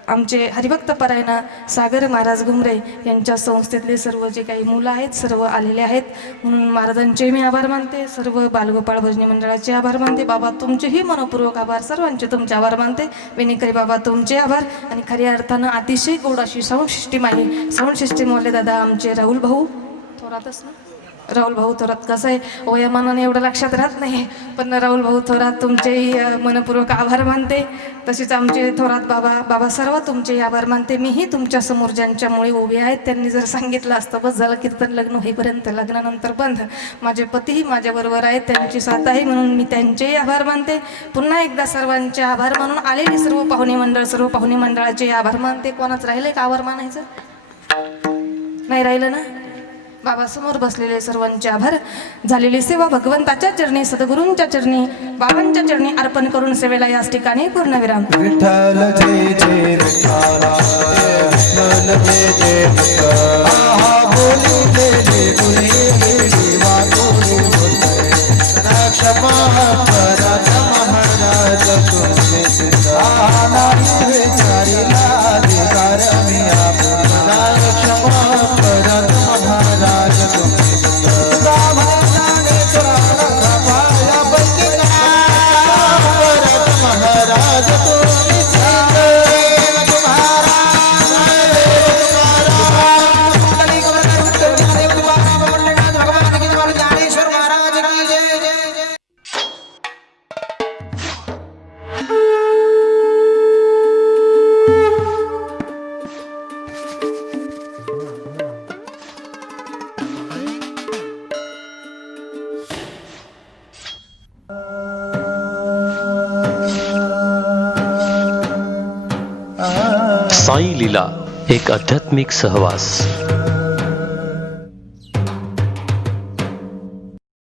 आमचे हरिभक्त परायण सागर महाराज घुमरे यांच्या संस्थेतले सर्व जे काही मुलं आहेत सर्व आलेले आहेत, म्हणून महाराजांचे मी आभार मानते. सर्व बालगोपाळ भजनी मंडळाचे आभार मानते. बाबा तुमचेही मनपूर्वक आभार, सर्वांचे तुमचे आभार मानते. विनेकरी बाबा तुमचे आभार. आणि खऱ्या अर्थानं अतिशय गोड अशी साऊंड सिस्टीम आहे. साऊंड सिस्टीमवाले दादा आमचे राहुल भाऊ थोरातच ना, राहुल भाऊ थोरात कसं आहे वयामानाने एवढं लक्षात राहत नाही पण राहुल भाऊ थोरात तुमचेही मनपूर्वक आभार मानते. तसेच आमचे थोरात बाबा सर्व तुमचे आभार मानते. मीही तुमच्यासमोर ज्यांच्यामुळे उभे आहेत त्यांनी जर सांगितलं असतं बस झालं कीर्तन लग्न होईपर्यंत लग्नानंतर बंद. माझे पतीही माझ्याबरोबर आहेत त्यांची साथ आहे म्हणून मी त्यांचेही आभार मानते. पुन्हा एकदा सर्वांचे आभार मानून आलेली सर्व पाहुणे मंडळाचे आभार मानते. कोणाच राहिले का आभार मानायचं नाही राहिलं ना. बाबासमोर बसलेले सर्वांचे आभार. झालेली सेवा भगवंताच्या चरणी सद्गुरूंच्या चरणी बाबांच्या चरणी अर्पण करून सेवेला याच ठिकाणी पूर्णविराम. विठ्ठल जय जय विठ्ठला विठ्ठल जय जय विठ्ठल आहा बोली जय जय बोली वाटोली बोलते सदा क्षमा करत महाराज तुमचे सिद्ध आहा नाही विचारिला अधिकार मी आपण सदा क्षमा करत महाराज तुमचे सिद्ध बाबाने चोराला पाया बंदिला करत महाराज तुम्ही सिद्ध तुम्हारा भगवान की ज्ञानेश्वर महाराज की जय जय जय. साई लीला एक आध्यात्मिक सहवास.